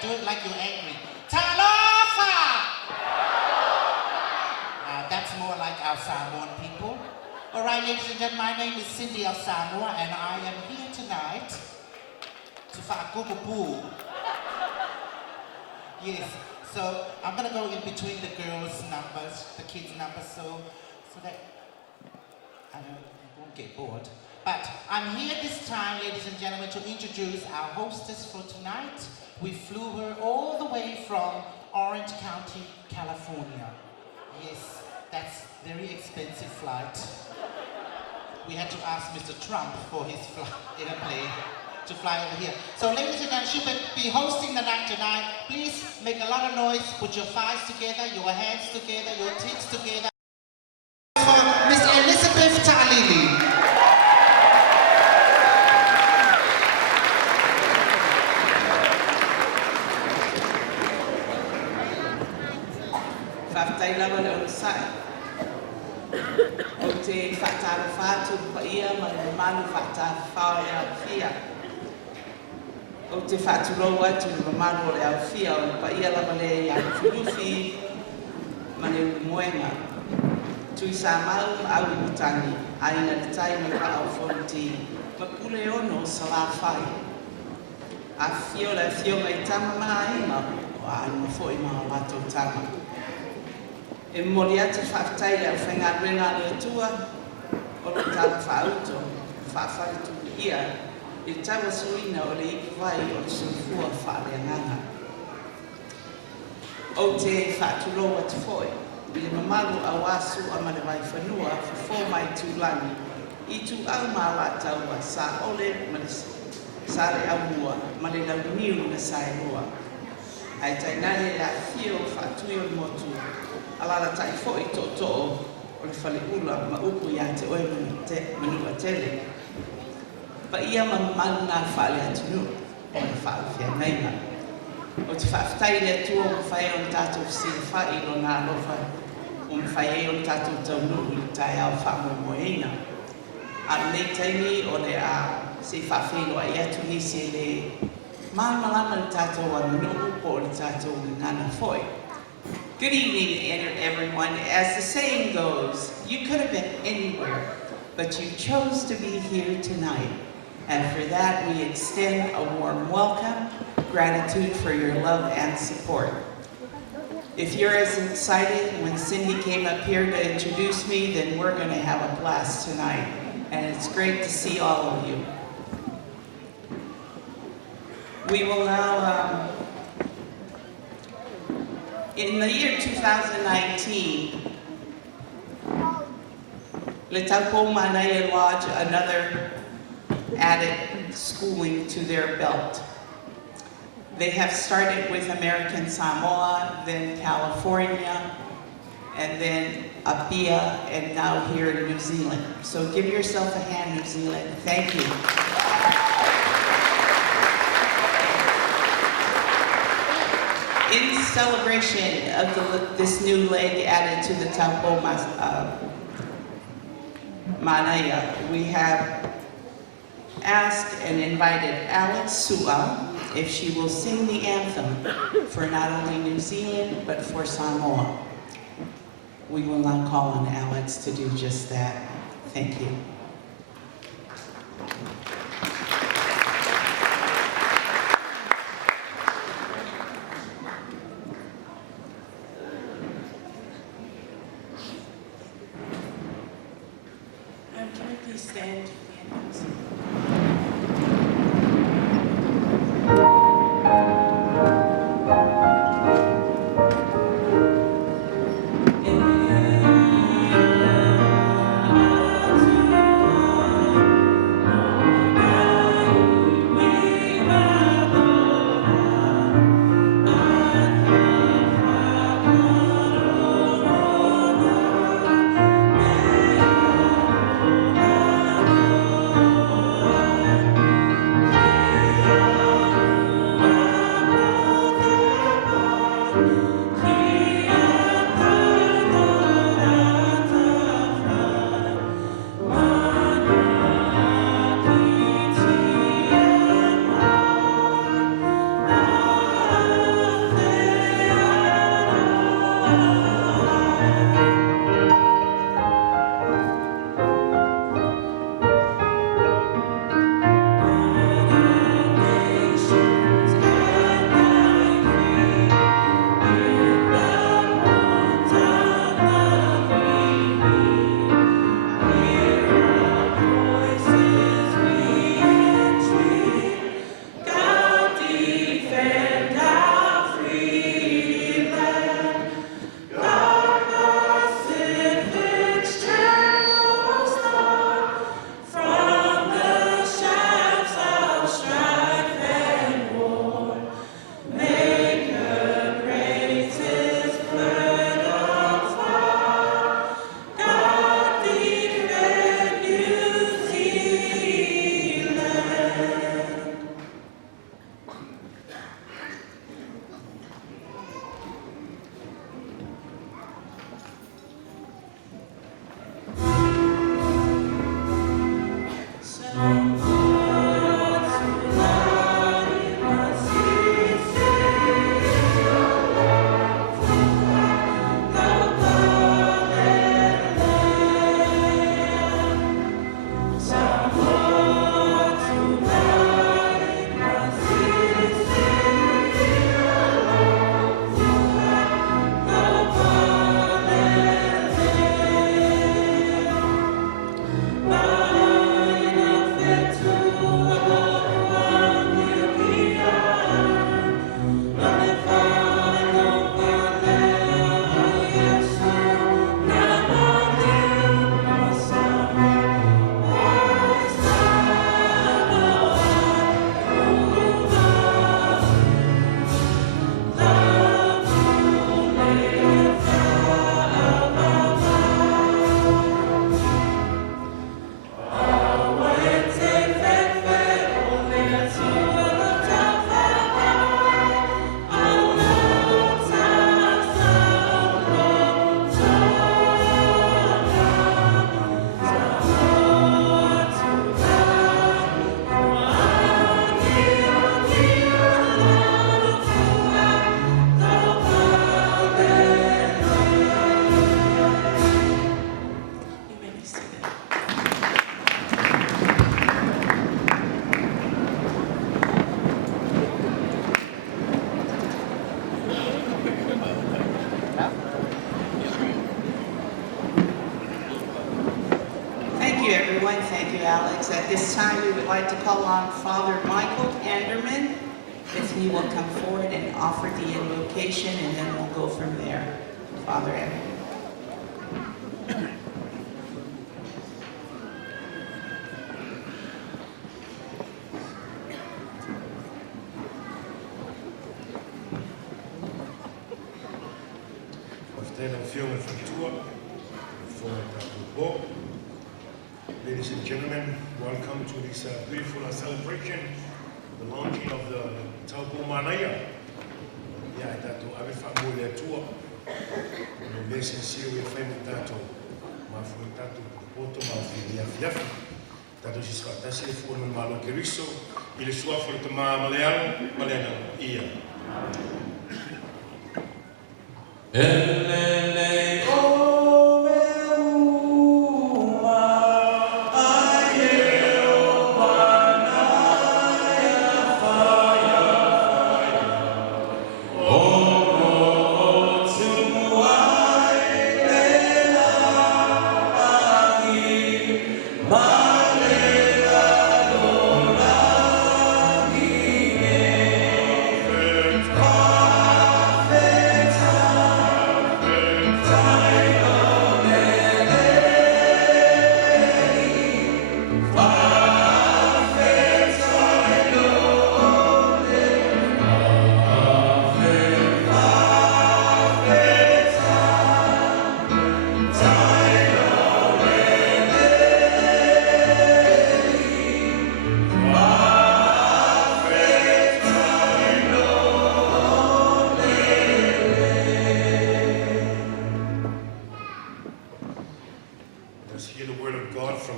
do it like you're angry. Talofa! That's more like our Samoan people. All right, ladies and gentlemen, my name is Cindy of Samoa, and I am here tonight to whakakukupu. Yes, so I'm gonna go in between the girls' numbers, the kids' numbers, so that I won't get bored. But I'm here this time, ladies and gentlemen, to introduce our hostess for tonight. We flew her all the way from Orange County, California. Yes, that's a very expensive flight. We had to ask Mr. Trump for his airplane to fly over here. So ladies and gentlemen, she will be hosting the night tonight. Please make a lot of noise, put your thighs together, your hands together, your tits together. For Miss Elizabeth Ta'alili. Whakatailama le olasai. O te whakatara whātu paia ma le manu whakatara whao e au whia. O te whāturo atu le manu o le au whia o le paia lama le i au whiruwhi ma le moenga. Tui sa mau au I mutangi, aina le tai me ka au whonti. Ma pule ono sa la whai. A whio le whio mai tama mai ma o anu fo I ma o lato tama. E mori atu whakatai le au whainga renga le tua o le tala whauto, whawharitu ia I tawa suina o le iku vai o le sufua whareanganga. O te whaaturo atu foi, I le mamalu a wasu a ma le vai whanua whafo mai tūlangi I tu au mawa taua sa ole ma le sa le au mua ma le lau niu na sa e mua. Ai tainane le a whio whaatui o motu Alala tai foi to o le whale ula ma upu ia te oe manua tele. Pa ia ma mana whale atunu o le whale whia meina. O te whaafitai le atua o whae o le tātou whisiri whai lo nā lofa o me whae o le tātou taunu I tai au whaamo moeina. A nei taimi o le a se whaafelo a ia tu nisi le māmalama le tātou a manu po o le tātou le ngana foi. Good evening, everyone. As the saying goes, you could have been anywhere, but you chose to be here tonight. And for that, we extend a warm welcome, gratitude for your love and support. If you're as excited when Cindy came up here to introduce me, then we're going to have a blast tonight. And it's great to see all of you. We will now... In the year 2019, Le Taupo Manaia Lodge another added schooling to their belt. They have started with American Samoa, then California, and then Apia, and now here in New Zealand. So give yourself a hand, New Zealand. Thank you. In celebration of this new leg added to the Taupo Manaia, we have asked and invited Alex Sua if she will sing the anthem for not only New Zealand, but for Samoa. We will now call on Alex to do just that. Thank you. Can you please stand? At this time, we would like to call on Father Michael Anderman, if he will come forward and offer the invocation, and then we'll go from there. Father Anderman. Ladies and gentlemen, welcome to this beautiful celebration, the launching of the Taupo Manaya. Yeah, that ave famu le tua. No bem sincero e foi muito ma foi tanto poto ma filia fiafi. Tanto si scatta se fu un malo che riso, il suo forte ma maleano ia.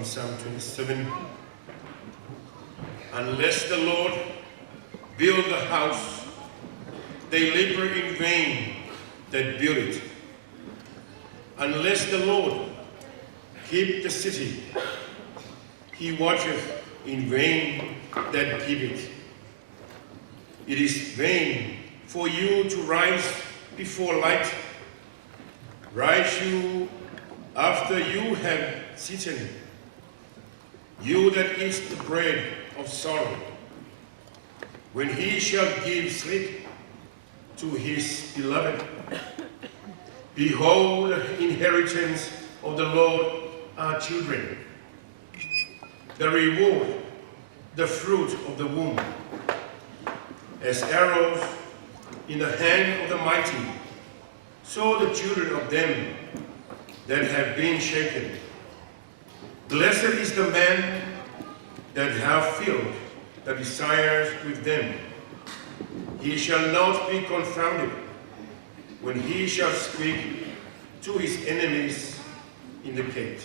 Psalm 27. Unless the Lord build the house, they labor in vain that build it. Unless the Lord keep the city, he watcheth in vain that keep it. It is vain for you to rise before light. Rise you after you have sitten. You that eat the bread of sorrow, when he shall give sleep to his beloved. Behold, the inheritance of the Lord are children. The reward, the fruit of the womb, as arrows in the hand of the mighty, so the children of them that have been shaken. Blessed is the man that have filled the desires with them. He shall not be confounded when he shall speak to his enemies in the gate.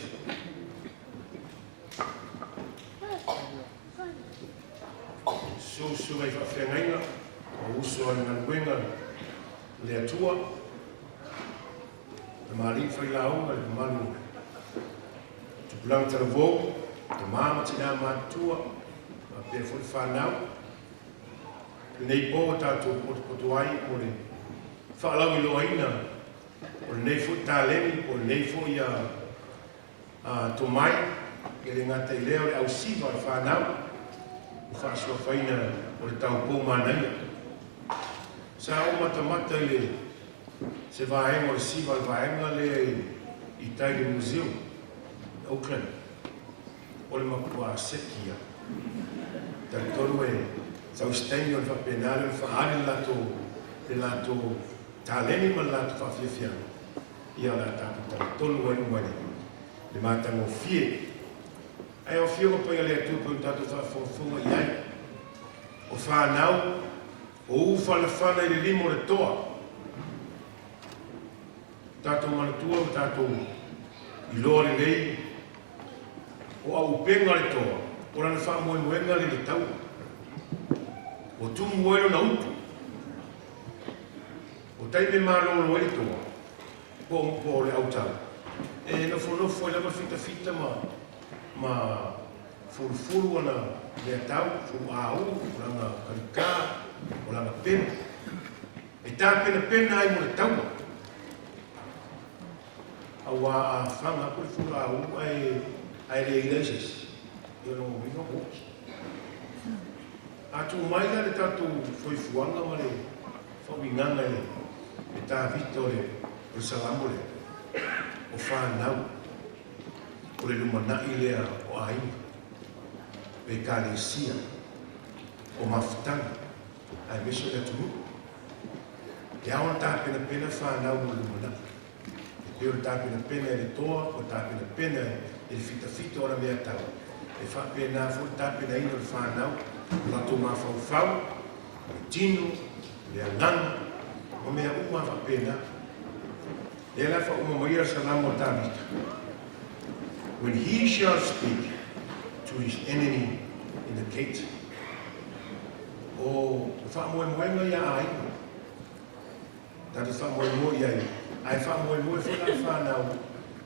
So ai whawhengainga, o uso ana ngwenga le atua, te maring whailaunga le manu. Te pulang tara vou, te mama tina mātua, a pēr fwoi whanau. Nei po tātou potuai o le whaalau I loaina, o le nei fwoi tālemi, o le nei fwoi tō mai, e le ngata I leo le au siwa le whanau. Whaasua whaina o le tau pō mānaia. Sa o matamata I le se vaenga o le siwa le vaenga le I tai le museo Auckland. O le makua sekia. Tai tolu e sau stengi o le whapenare le whaare le lato tāleni ma lato whawhiawhiana. Ia la tāpita tolu wanu wani. Le mātango fie. Ai o fio ko le atu ko tatu fa fonga iai. O fa nau o ufa le fana I le limo le toa. Tatu manatua tatu I loa le lei. O au penga le toa. O rana fa moe moenga le tau. O tumu moeno na utu. O taime maro lo le toa. Po le autau. E no fo le fita ma furu ana le tau, furu au, langa karika, o langa pena. E tā pena ai mo le tau. Awa a whanga ko le furu au ai le iglesias. ia no winga hoki. Atu mai la le tatu foi fuanga ma le whawinganga e tā vito le salamo le o whanau o le lumanai lea o ainga e kālesia o mawhitanga ai meso le tunu e aona tā pena pena whanau mo le lumanai e peo le tā pena pena e le toa o tā pena pena e le fita ora mea tau e whapena fo tā pena ino le whanau la tō mawhauwhau le tino le anganga o mea uma whapena e la wha uma maia salamo tā vita. When he shall speak to his enemy in the gate, o whamoemoenga ia aina. Tatu whamoemo ia i. Ai whamoemo e whena whanau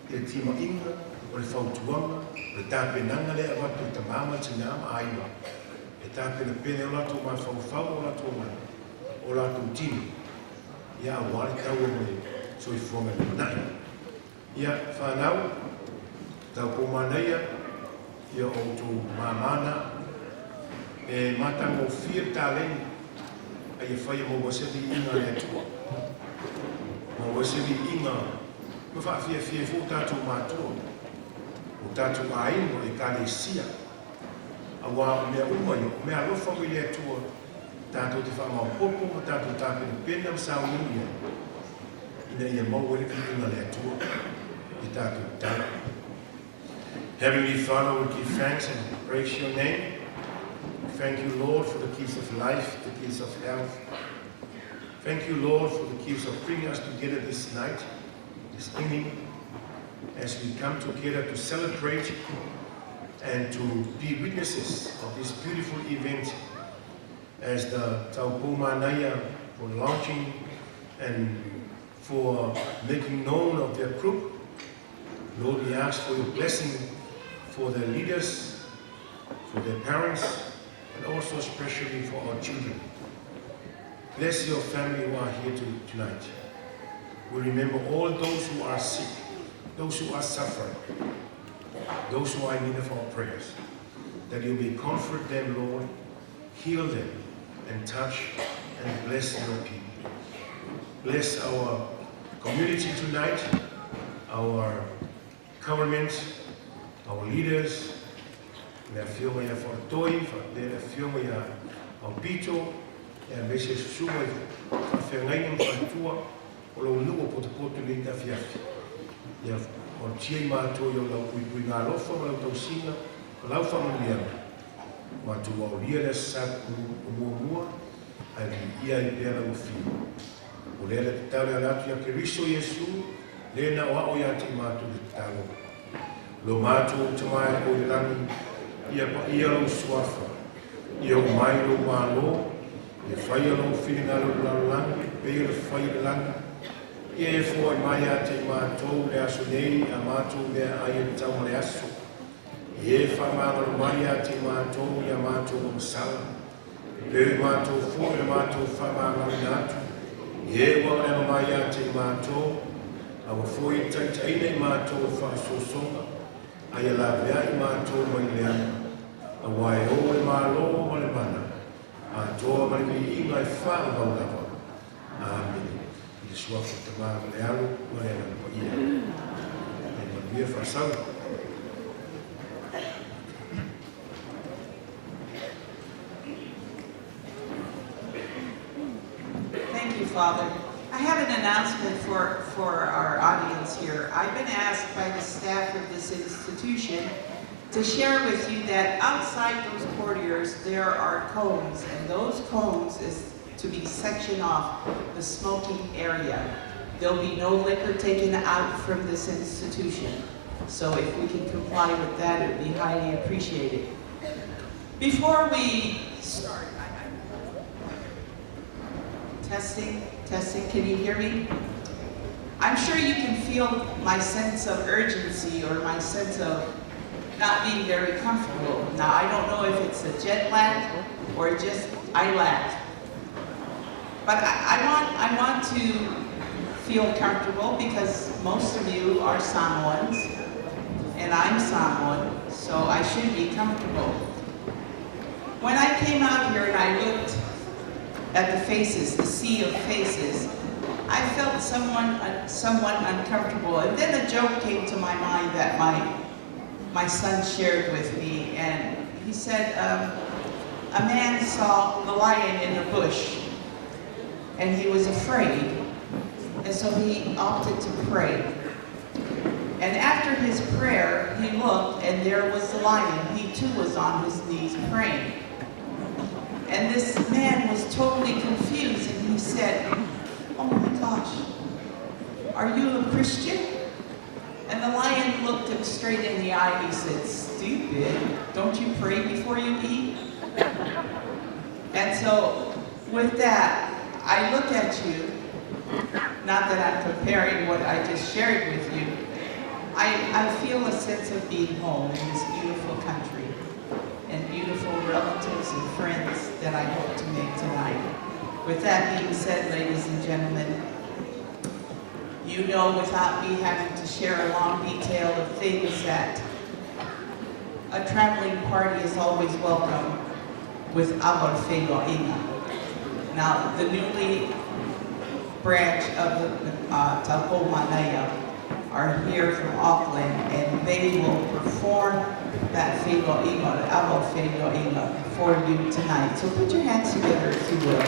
i le tima inga, o le whautuanga, o le tāpenanga lea watu i tamama tinama aina. E tāpena pene o lato ma whauwhau o lato mai, o lato tini. Ia awari tau e me soi whonga ni manai. Ia whanau, tau ko manaia, ia o tu mamana, e matanga o fia tāleni, a ia whaia mo wasevi inga le tua. Mo wasevi inga, me whaafia fia fu tātou mātua, o tātou aingo e kāle sia. Awa mea umai, mea alofa mo i le tua, tātou te whamau popo, mo tātou tāpena pena msau nuia. Ina ia mau ele ki inga le tua, i tātou tātou. Heavenly Father, we give thanks and praise your name. Thank you, Lord, for the gifts of life, the gifts of health. Thank you, Lord, for the gifts of bringing us together this night, this evening, as we come together to celebrate and to be witnesses of this beautiful event as the Taupoma Naya for launching and for making known of their group. Lord, we ask for your blessing for the leaders, for their parents, and also especially for our children. Bless your family who are here tonight. We remember all those who are sick, those who are suffering, those who are in need of our prayers, that you may comfort them, Lord, heal them, and touch and bless your people. Bless our community tonight, our government, our leaders, mea whionga ia wharatoi, mea whionga ia au pito, e me se suma i whawhengai ng whaitua, o lau lua potopoto ni ta whiafi. Ia o tia i mātua i o lau pui ngā lofa, o lau tausinga, o lau whamuliana. Mātua o lia le saku o mua, ai ia i pēra o whiu. O lea le te tau le alatu ia Keriso Iesu, le na o ao ia te mātua le tau. Lo mātua te mai o le rangi, ia pa ia lau suafa, ia o mai lo mālo, ia whai alo whiringa lo langi, pēra whai le langi, ia e fua i mai a te mātou le aso nei, a mātou mea ai e tau le aso. Ia e whamanga mai a te mātou, ia mātou o masala. Pēr mātou fua, ia mātou whamanga i nātu. Ia e wangana mai a te mātou, awa fua i taitaina i mātou o whaasosonga. Ai e la vea i mātou mai leana. Awa e o e mālo o le mana. A toa mai mi inga e whaa wau lava. Amen. I suafu te maa le alu, o le ana pa ia. E manuia whasau. Thank you, Father. I have an announcement for our audience here. I've been asked by the staff of this institution to share with you that outside those portieres there are cones, and those cones is to be sectioned off the smoking area. There'll be no liquor taken out from this institution. So if we can comply with that, it would be highly appreciated. Before we start, testing, can you hear me? I'm sure you can feel my sense of urgency or my sense of not being very comfortable. Now, I don't know if it's a jet lag or just I lagged. But I want to feel comfortable because most of you are Samoans and I'm Samoan, so I should be comfortable. When I came out here and I looked at the faces, the sea of faces, I felt somewhat uncomfortable. And then a joke came to my mind that my son shared with me, and he said, a man saw the lion in a bush, and he was afraid, and so he opted to pray. And after his prayer, he looked, and there was the lion. He too was on his knees praying. And this man was totally confused, and he said, oh my gosh, are you a Christian? And the lion looked him straight in the eye, and he said, stupid, don't you pray before you eat? And so, with that, I look at you, not that I'm comparing what I just shared with you, I feel a sense of being home in this beautiful country and beautiful relatives and friends that I hope to make tonight. With that being said, ladies and gentlemen, you know without me having to share a long detail of things that a traveling party is always welcome with our Fego'ina. Now, the newly branch of the Taupo Manaya are here from Auckland, and they will perform that Fego'ina, the Abo Fego'ina, for you tonight. So put your hands together, if you will.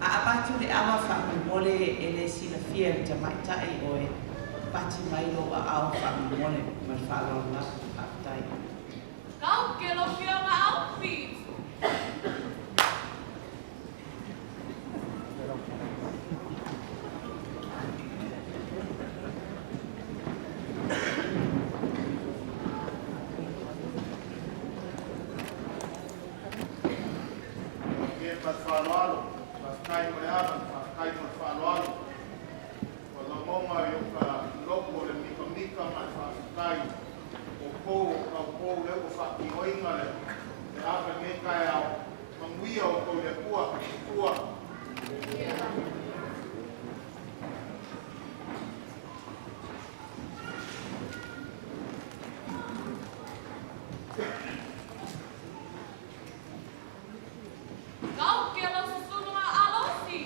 Abatu le awa whamimole e le sina fia te maitai o e pati mailo a au whamimole ma whalao na aptai. Kau ke lo fia ma outfit. Kau ke lo susuno ma alosi.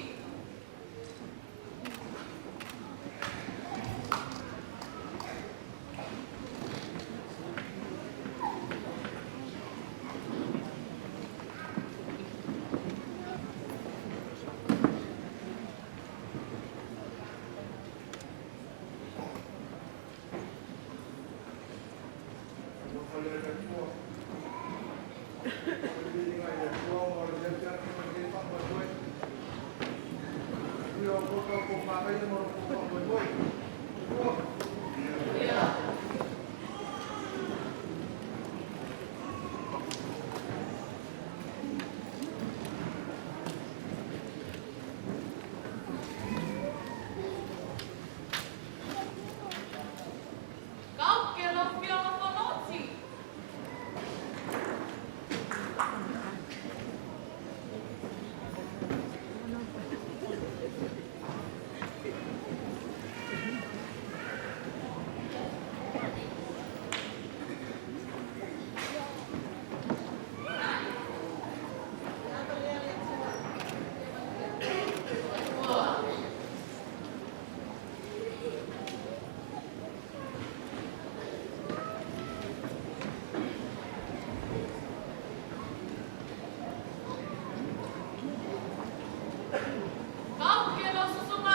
Kau ke lo fia ma fonoti. Kau ke lo susuno ma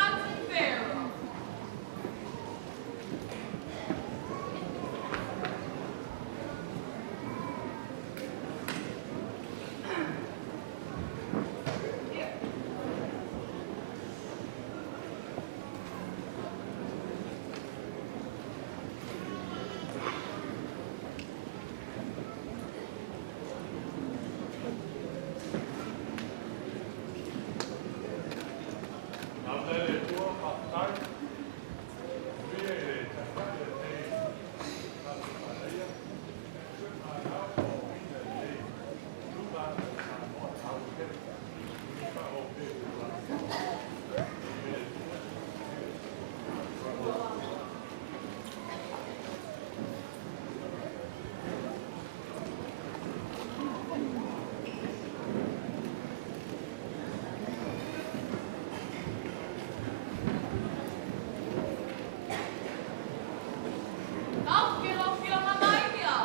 Pharaoh. Kau ke lo fia ma Maimia.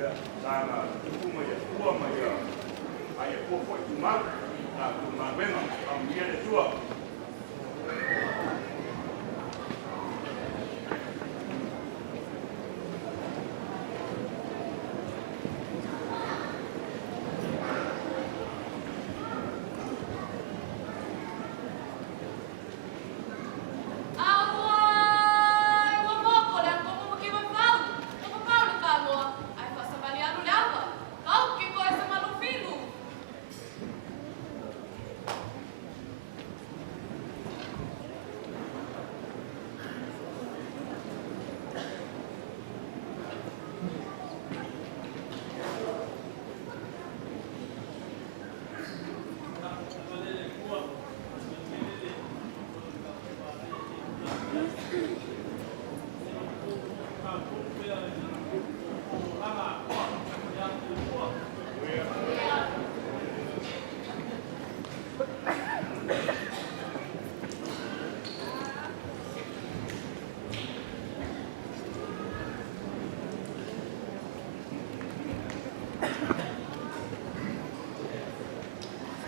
Ya, sana kuma ya kuwa maya. Ai ko ko tuma, na tuma bema, am yele tua. Ai, o moco le como que vai falar. O Paulo falou. Ai, faça avaliar o lava. Kau ke coisa malufilo.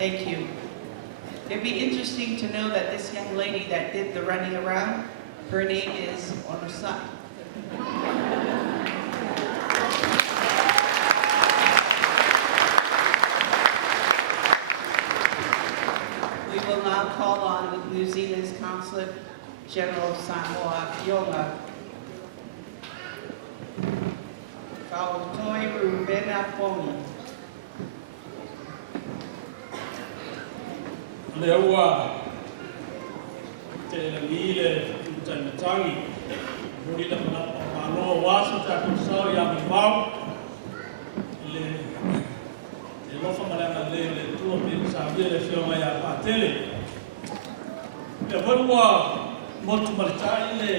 Thank you. It'd be interesting to know that this young lady that did the running around, her name is Onusa. We will now call on New Zealand's Consulate General of Samoa, Fiona. Kautoi Rubena Poni. Le ua te lile te matangi muri la mano wasu ta kusau ya mipau le lofa malanga le tua pe sa le fioma ya patele le ua motu maritai le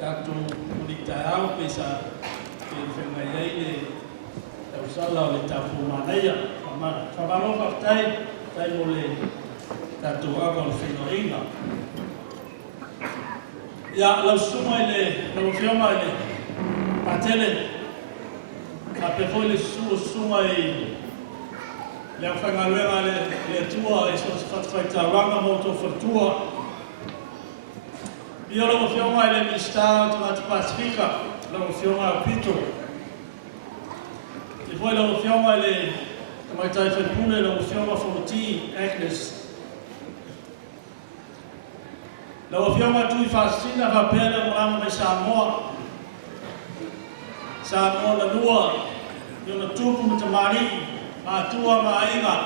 tatu mulita au pe sa pe fenga le tausala le tapu manaya mama fabalo fatai tai mole tatu aga le fenoina ya la suma le la fioma le patele a pe foi le suma e le fanga le tua e so fai ta ranga moto fortua io la fioma le mi sta tra Pacifica la fioma pito e poi la fioma le mai tai fai pune la fioma forti Agnes la fioma tu fascina va pena morama mai Samoa la lua io na tupu mo tamari ma tua ma inga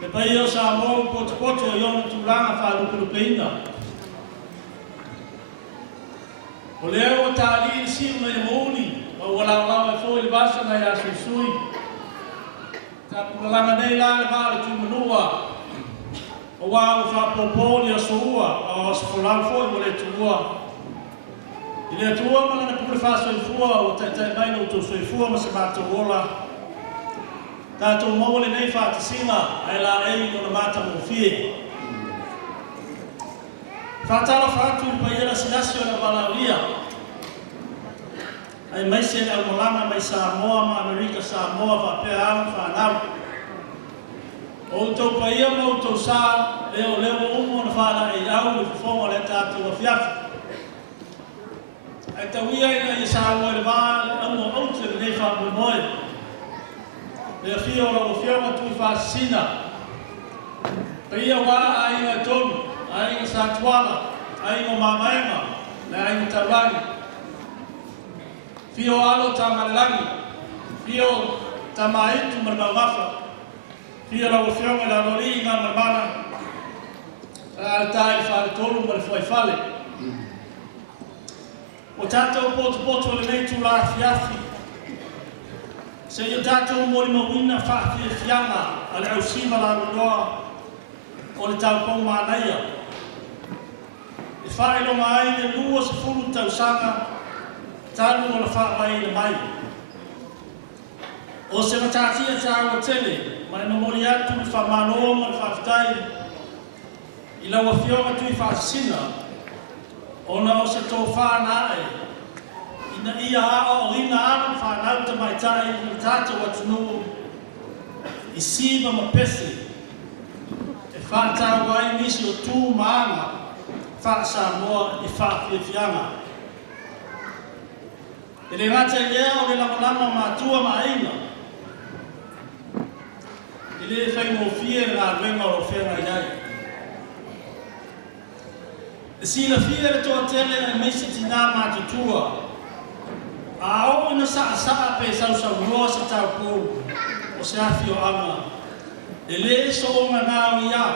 le pai io Samoa poto io na tulanga fa lu peina o leo tali si na moni o wala foi le basa na ya sui ta pulanga nei la le vale tu manua o wa fa popoli a sua o sfolan foi mo le tua ile tua ma na pule fa soi fua o tai mai no to soi fua ma se mata ola ta to mo le nei fa tsina ai la ai no mata mo fie fa ta fa tu pa ira sinasio na balaulia ai mai se al molanga mai Samoa ma Amerika Samoa fa pe am fa na o to paia mo to sa le o mo fa na e au le fo le ta to fiaf ai ta wia ina sa mo le va amo o te le fa mo mo le fio lo fio ma tu fa sina paia wa ai na ton ai sa twala ai mo mamaema na ai tabani fio alo tamalangi fio tamaitu marmafa fio la fio la loringa marmana altai fa tolu mar foi fale o tato poto le nei tu la fiafi se io tato mo mo wina fa fianga al ausima la noa o le tau pau manaia e fa lo mai le luo se fulu tau sanga talu o fa mai le mai o se matatia sa o tele mai no moria tu fa mano ma fa tai ila o fioma tu fa sina ona o se to fa na e ina ia o ina ana fa na ta mai tai tato o tunu i siva ma pese e fa ta wai nisi o tu mana fa Samoa i fa fianga e le ngata ia o le lama matua maina e le fai mo fie na venga o fenga iai e si la fie le toa tele e meisi tina matutua a o ina sa pe sau noa se tau kou o se afi o ama e le so o ngana o ia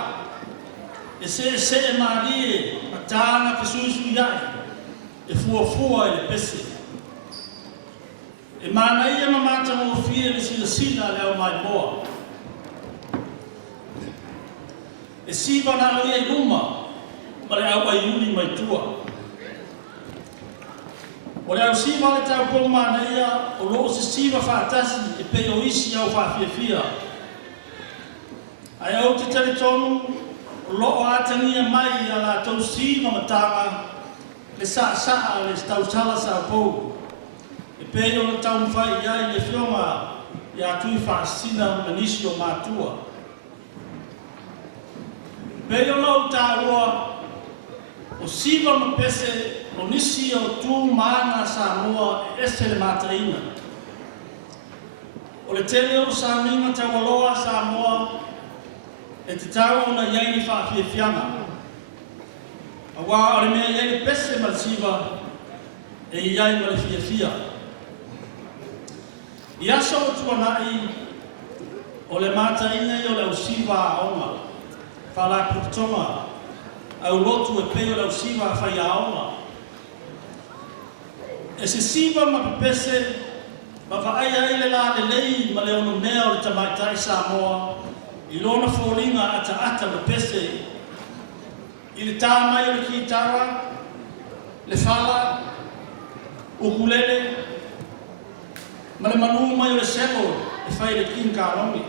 e se e marie matana ke suisu iai e fua e le pese e mana ia mamata mo fie le sila leo mai moa. E siva na ia i luma, ma le au ai uni mai tua. O le au siva le tau pō mana ia, o loo se siva whaatasi e pe o isi au whawhiawhia. Ai au te tari tonu, o loo atania mai a la tau siva matanga, le saa le tau sala sa pō. E pe o tau mwhai iai le whionga, ia tui whaasina manisi o mātua. Peo lau tāua o siva ma pese o nisi o tū maana Samoa e ese le mātaina. O le tele o Samoa tawaloa Samoa e te tau o na iaini whaafia. A wā o le mea iaini pese ma le siva e iai ma le fia. I aso o tuanai o le mātaina i o le usiva a onga. Whala putonga au lotu e peo le usiva a whai a onga. E se siva ma pepese ma whaaia ile la le lei ma le ono mea o le tamaitai Samoa i lona fōringa ata ma pese i le tāmai o le kitara, le whala, ukulele, ma le manu mai o le selo e whai le kinkarongi.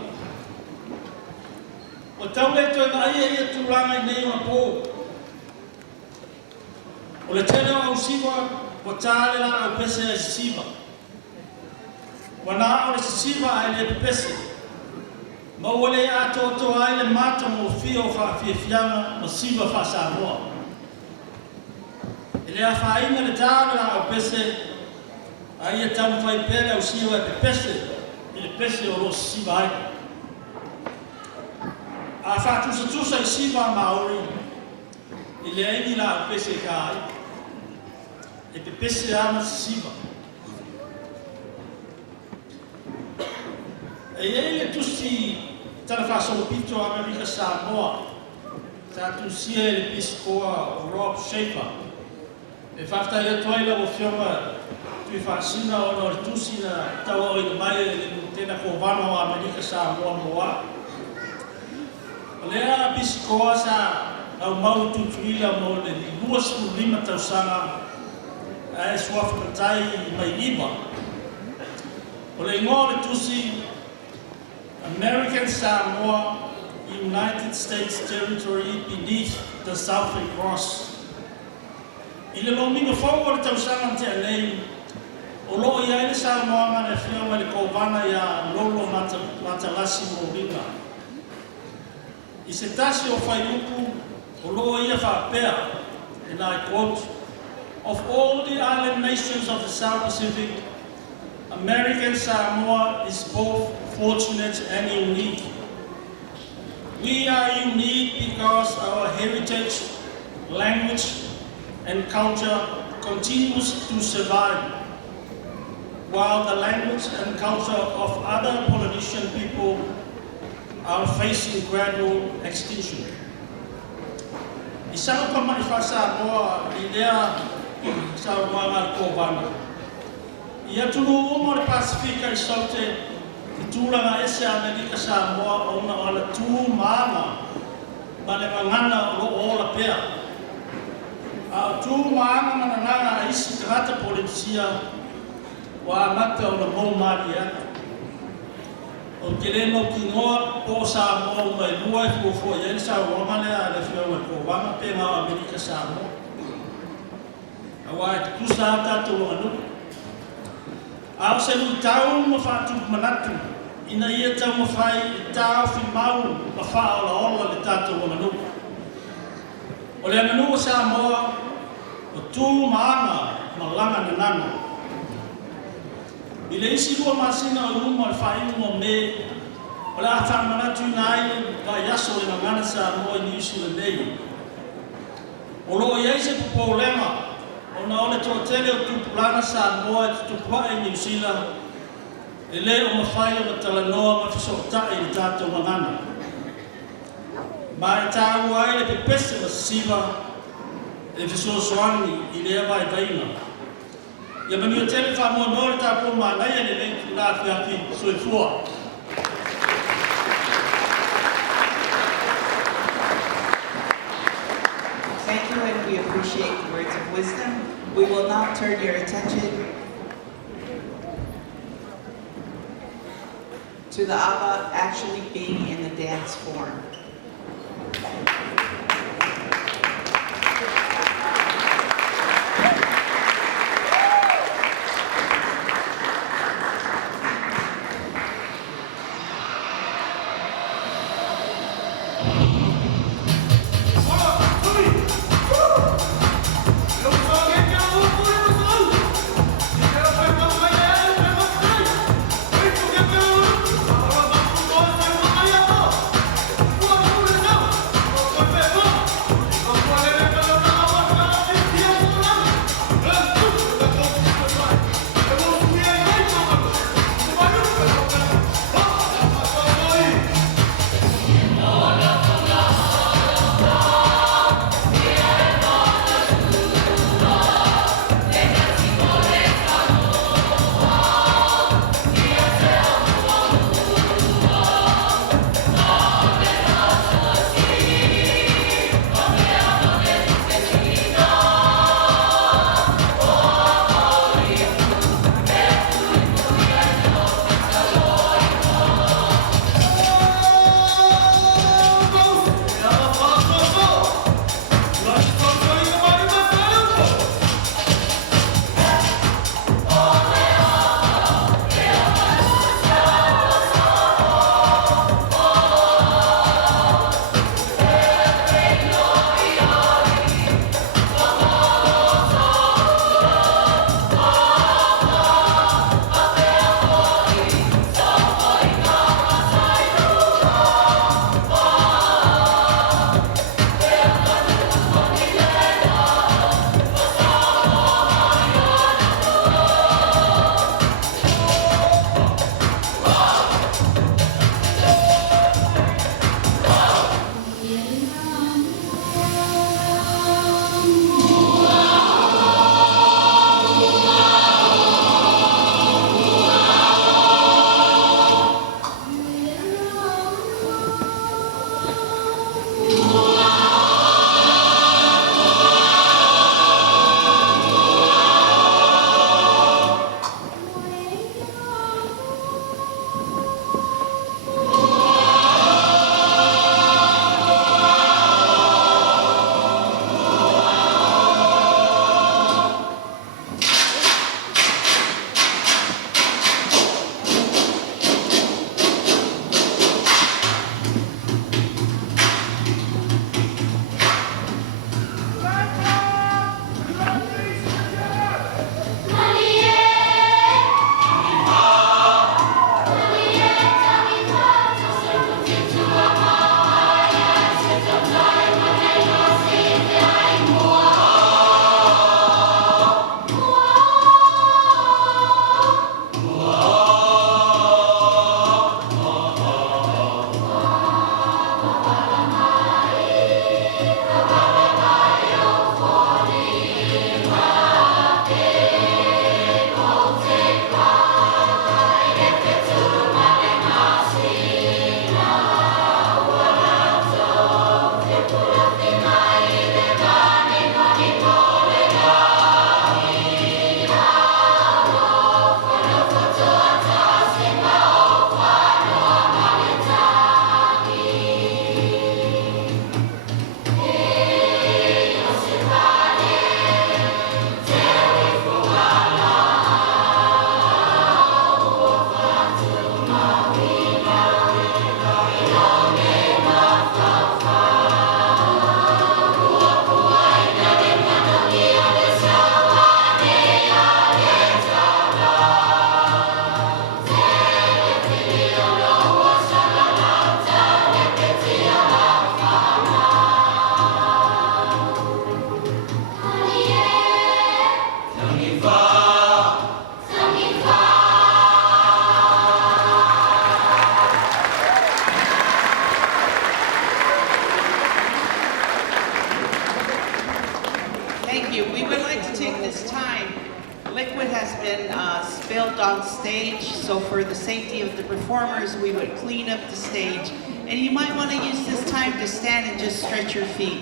O tau le toi mai ia tūranga i nei ona pō. O le tele o siva o tāle la au pese a siva. Wana o le siva ai le pese. Ma wale a toto ai le mata mo fio whaafiafianga ma siva whaasamoa. E le a whainga le tāle la au pese ai e tamu whai pere au siva e pese. I le pese o lo siva ai. A whātusa i siva Māori i le aini la au pese ka ai. E pe pese ana siva. E ei le tusi tala whaasolopito Amerika Samoa. Tātu sia e le pisikoa Rob Schaefer. E whaftai atuai la o whionga tui whaasina o no le tusi na taua o ina mai le tena kōwano o Amerika Samoa moa. O lea pisikoa sa au mau tutuila mo le 25 tausanga e suafakatai mai iwa. O le ingoa le tusi American Samoa, United States Territory beneath the Southern Cross. I le lominga fau o le tausanga te anei, o loo i aile Samoa ngana whianga le kōwana ia lolo matalasi mo ringa. I se tasi o whaiupu, o loo ia whapea, and I quote, "Of all the island nations of the South Pacific, American Samoa is both fortunate and unique. We are unique because our heritage, language, and culture continues to survive, while the language and culture of other Polynesian people are facing gradual extinction." I sao ka mai fa Samoa i lea sao wanga kōwana. I atunu mo le Pasifika i saute i tūranga ese Amerika Samoa o na ala tū maanga ma le mangana o ola pea. A tū maanga mananganga a isi tangata Polynesia wa amata o na mou mari ata. O keleno ki noa po Samoa mai lua i fuofo i elsa o wangalea le whiaua kōwanga penga o Amerika Samoa. A wai te kusa ata tō anu. Ao se lui tau ma whātuku manatu, ina ia tau ma whai i tau whi mau ma whaola ola le tātou manu. O le manu o Samoa, o tū maanga ma langa na nana. I le isi lua masina o uma le whainga o me, o le ata manatu ina ai ka yaso le ngana Samoa i New Zealand nei. O loo iei se pupolenga, o na ole tō tele o tupulana Samoa e tupua e New Zealand, e le o mawhai o na talanoa ma fisotai i tātou mangana. Ma e tāu ai le pepese ma siva e fisosoani i le ava e vaina. Ia mani o tele whamoa nore tāpua mānai e le ventu nā whiaki soi fua. Thank you, and we appreciate the words of wisdom. We will now turn your attention to the Ava actually being in the dance form. Thank you. We would like to take this time. Liquid has been spilled on stage, so for the safety of the performers, we would clean up the stage. And you might want to use this time to stand and just stretch your feet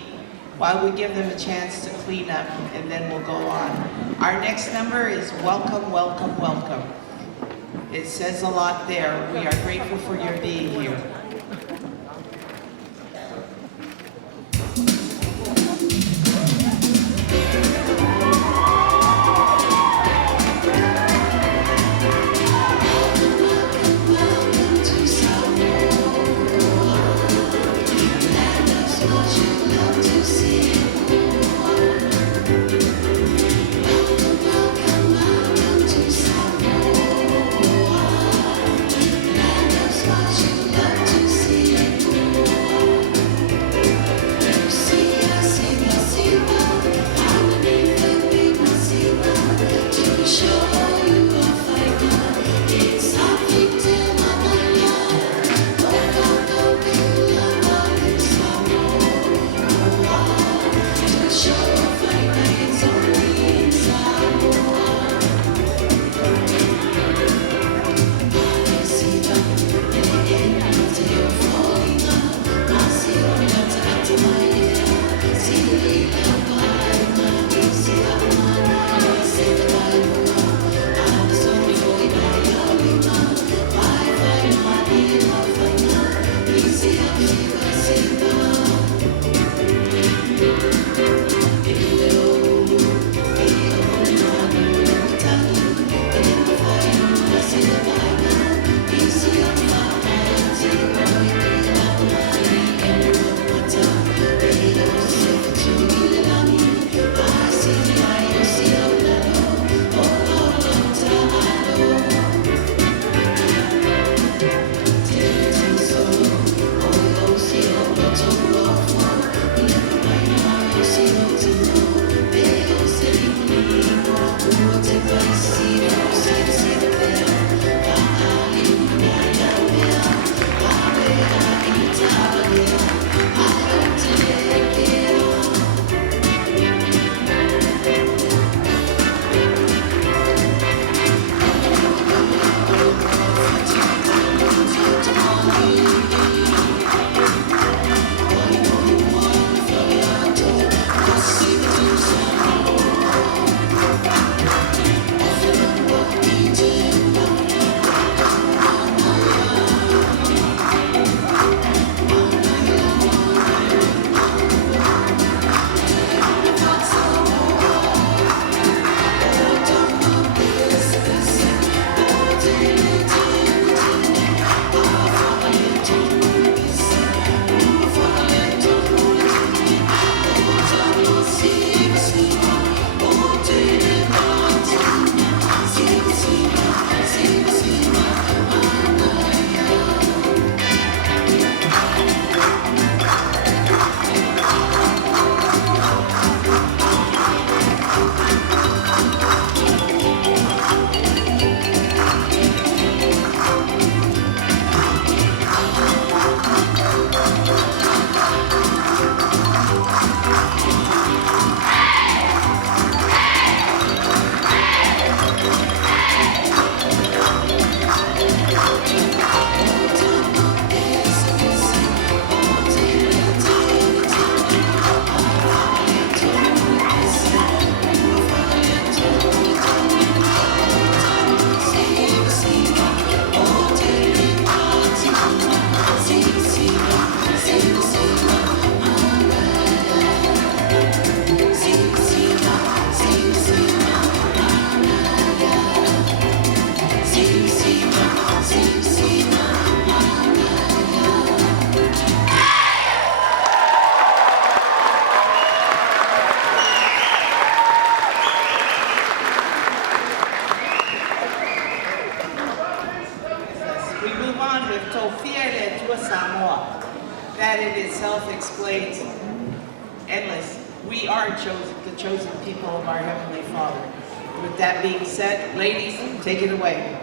while we give them a chance to clean up, and then we'll go on. Our next number is Welcome, Welcome, Welcome. It says a lot there. We are grateful for your being here. That in itself explains endless. We are the chosen people of our Heavenly Father. With that being said, ladies, take it away.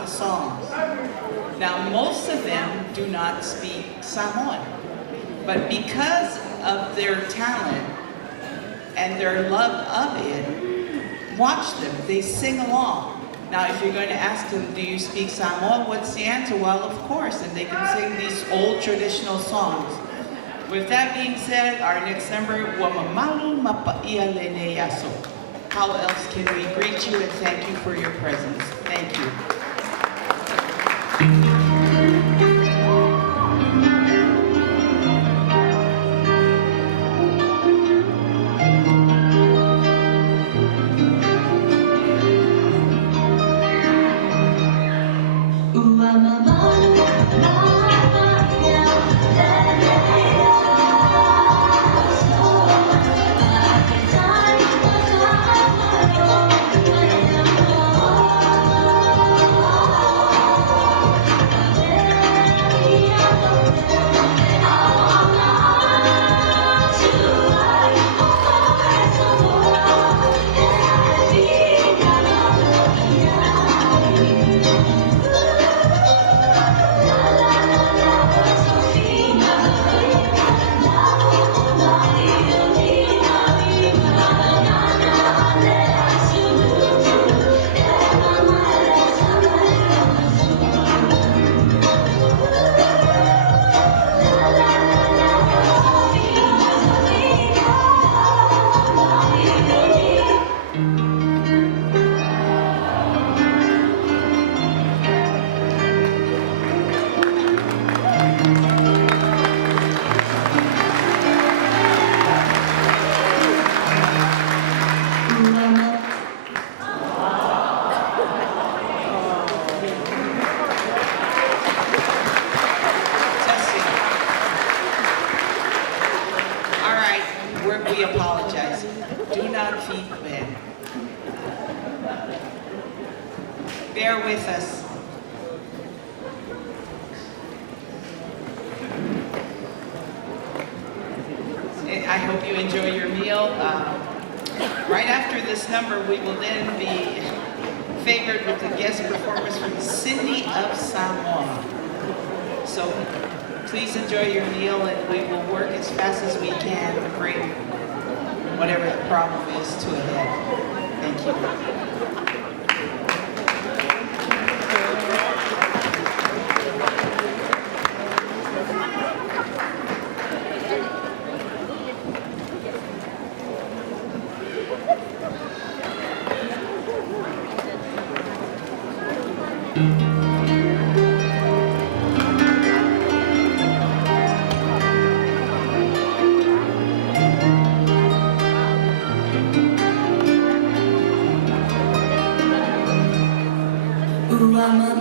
the songs. Now, most of them do not speak Samoan, but because of their talent and their love of it, watch them, they sing along. Now, if you're going to ask them, do you speak Samoan? What's the answer? Well, of course, and they can sing these old traditional songs. With that being said, our next number, Wamamalu Mapaia Lene Yaso. How else can we greet you and thank you for your presence? Thank you. We apologize. Do not feed Ben. Bear with us. I hope you enjoy your meal. Right after this number, we will then be favored with a guest performance from Cindy of Samoa. So please enjoy your meal, and we will work as fast as we can to bring whatever the problem is to a head. Thank you. La la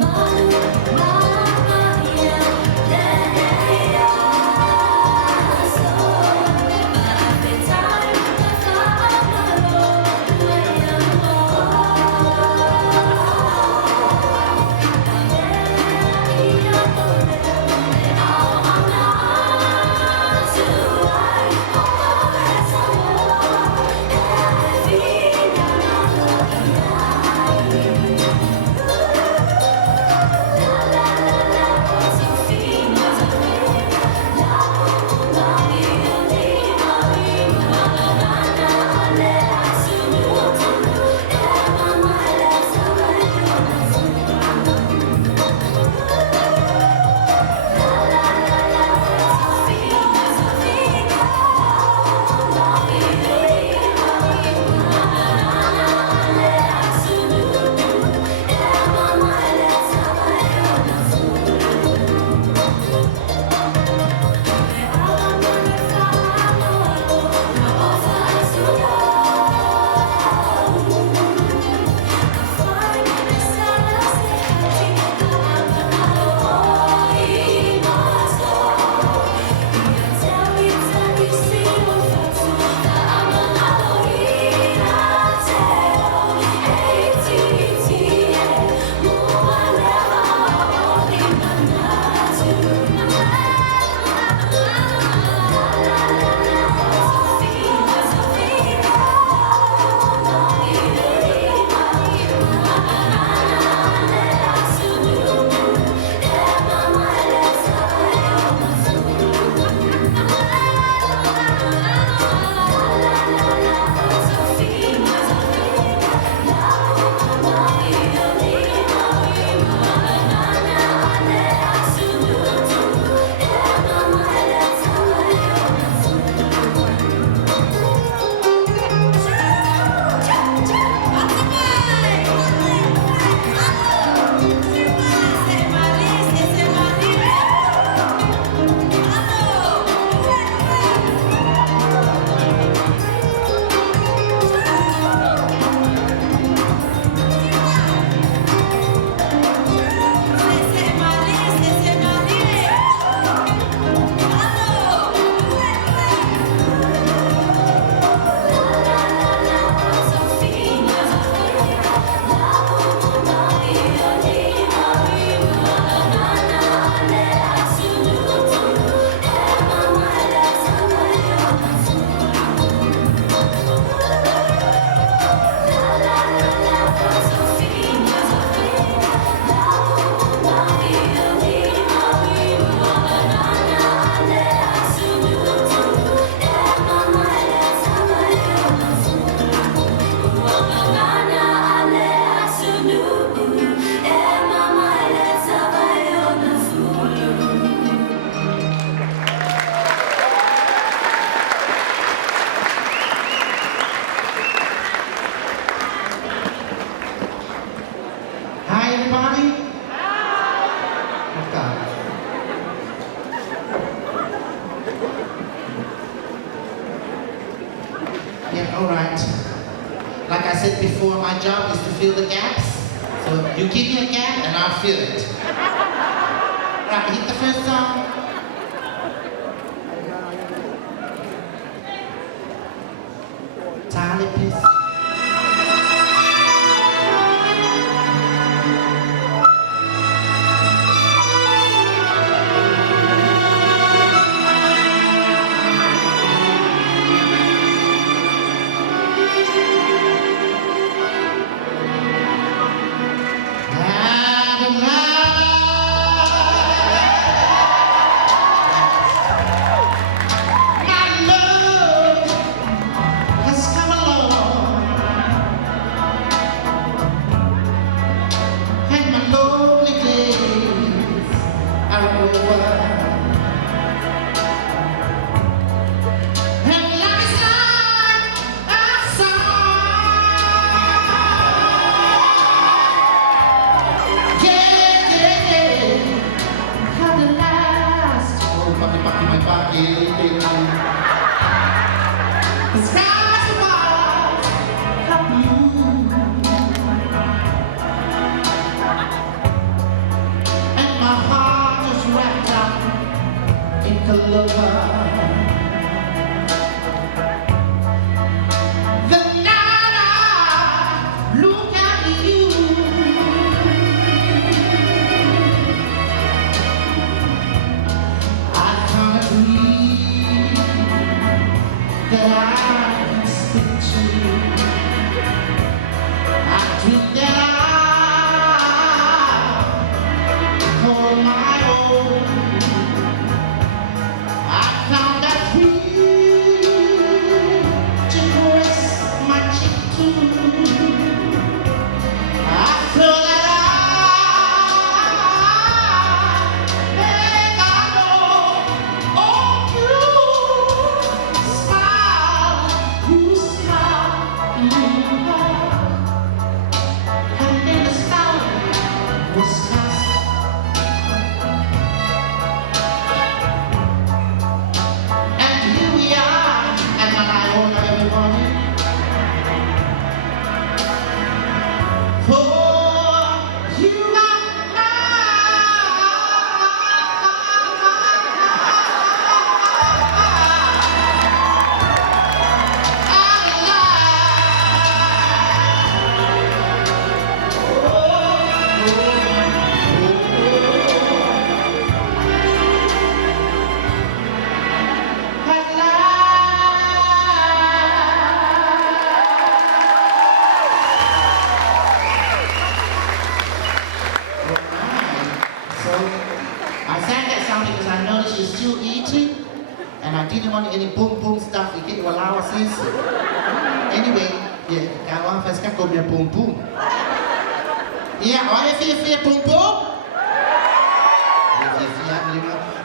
said before, my job is to fill the gaps. So you give me a gap and I'll fill it. Right, hit the first song. Tyler Piss.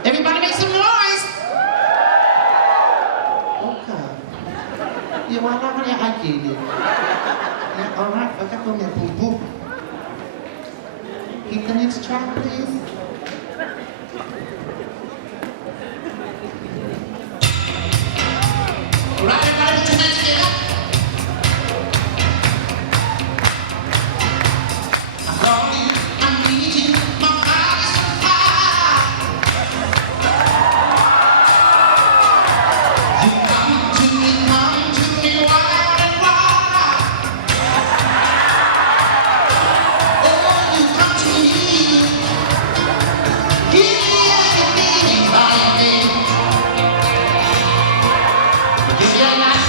Everybody make some noise! Okay. Yeah, why not when I get it? Yeah, alright, I got to boom boom. Hit the next track, please. Alright, everybody put your hands together. I call you, I need you, my eyes are fire. You come to me wild and wild. Oh, you come to me, give me everything, fire me. Give your life.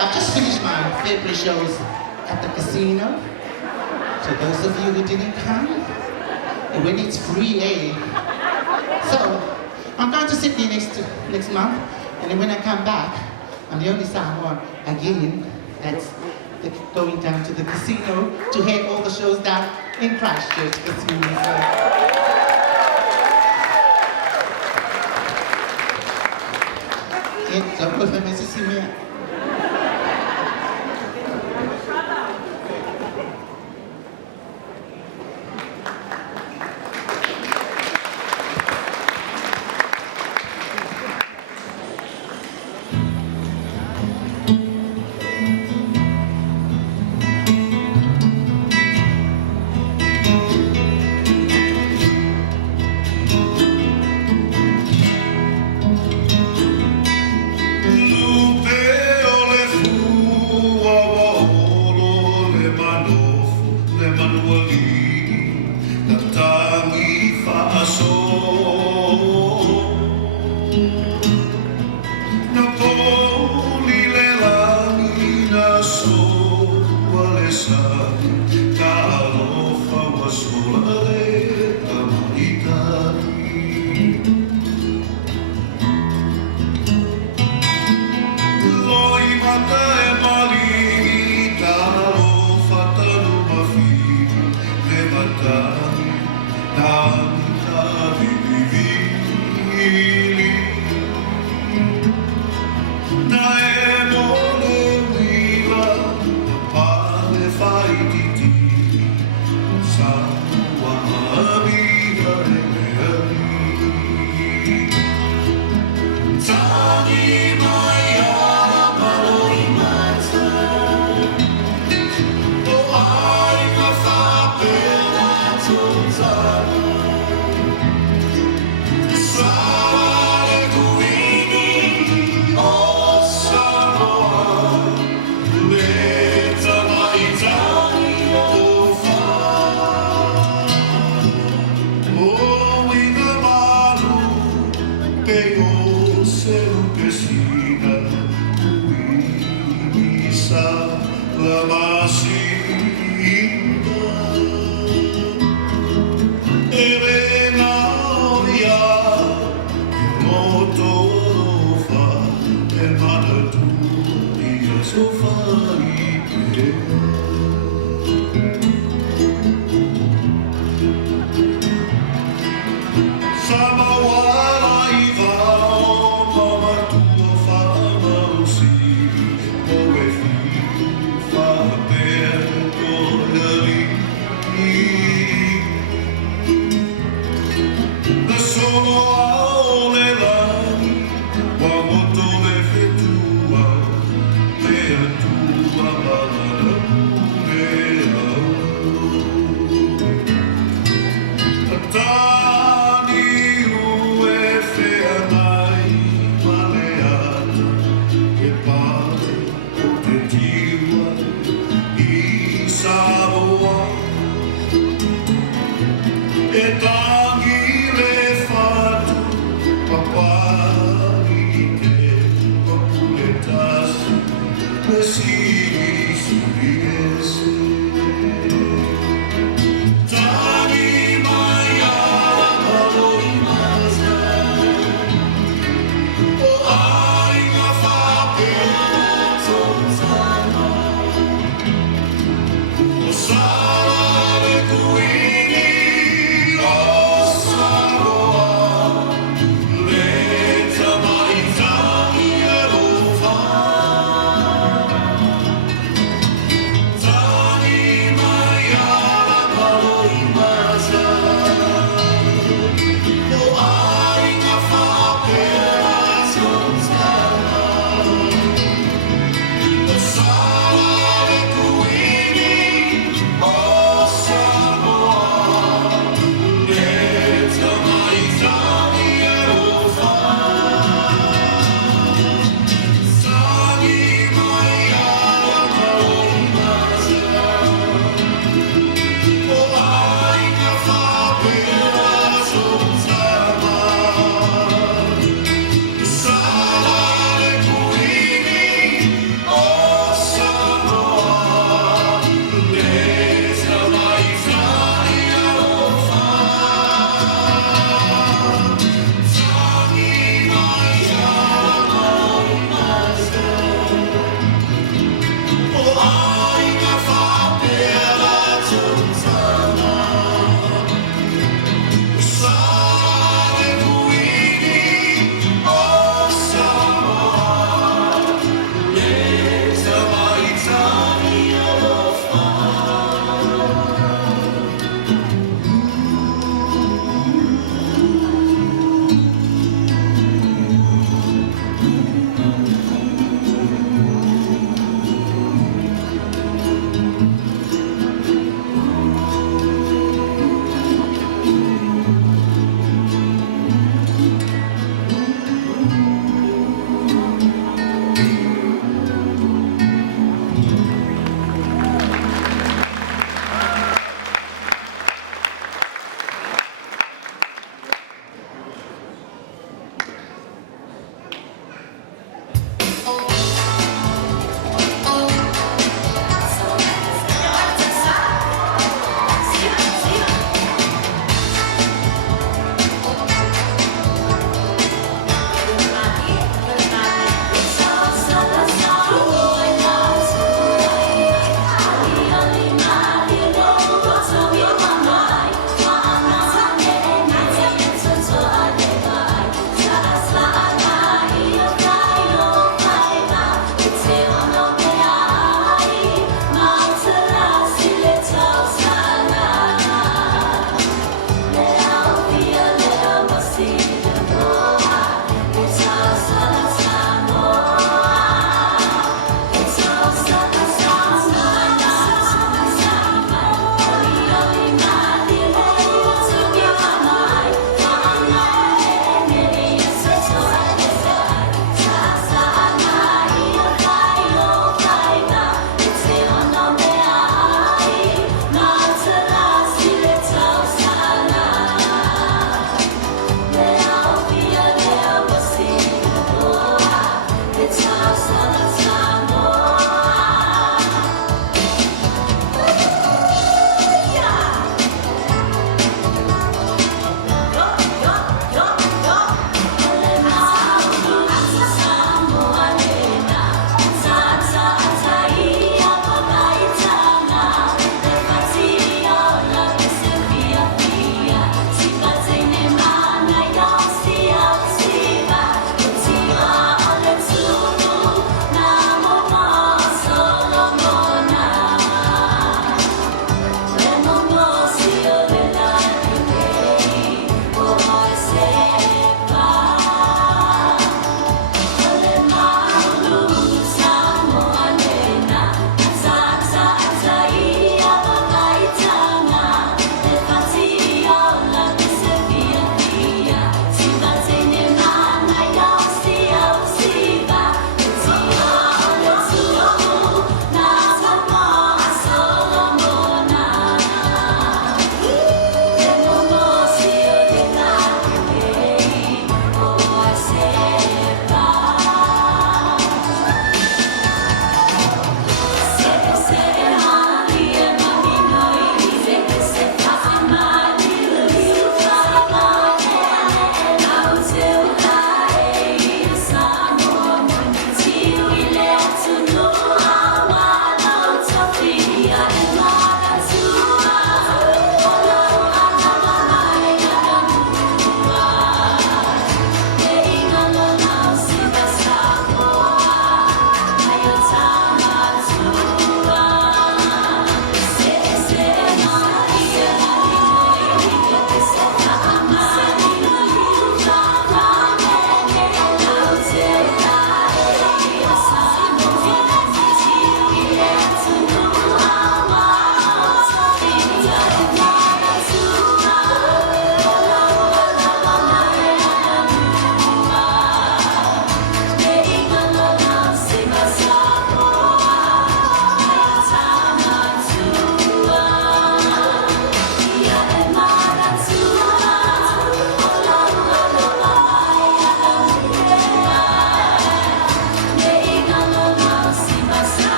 I've just finished my February shows at the casino. So those of you who didn't come, and when it's free, eh? So I'm going to Sydney next month, and then when I come back, I'm the only Samoan again that's going down to the casino to head all the shows down in Christchurch Casino. So good for Mississippi.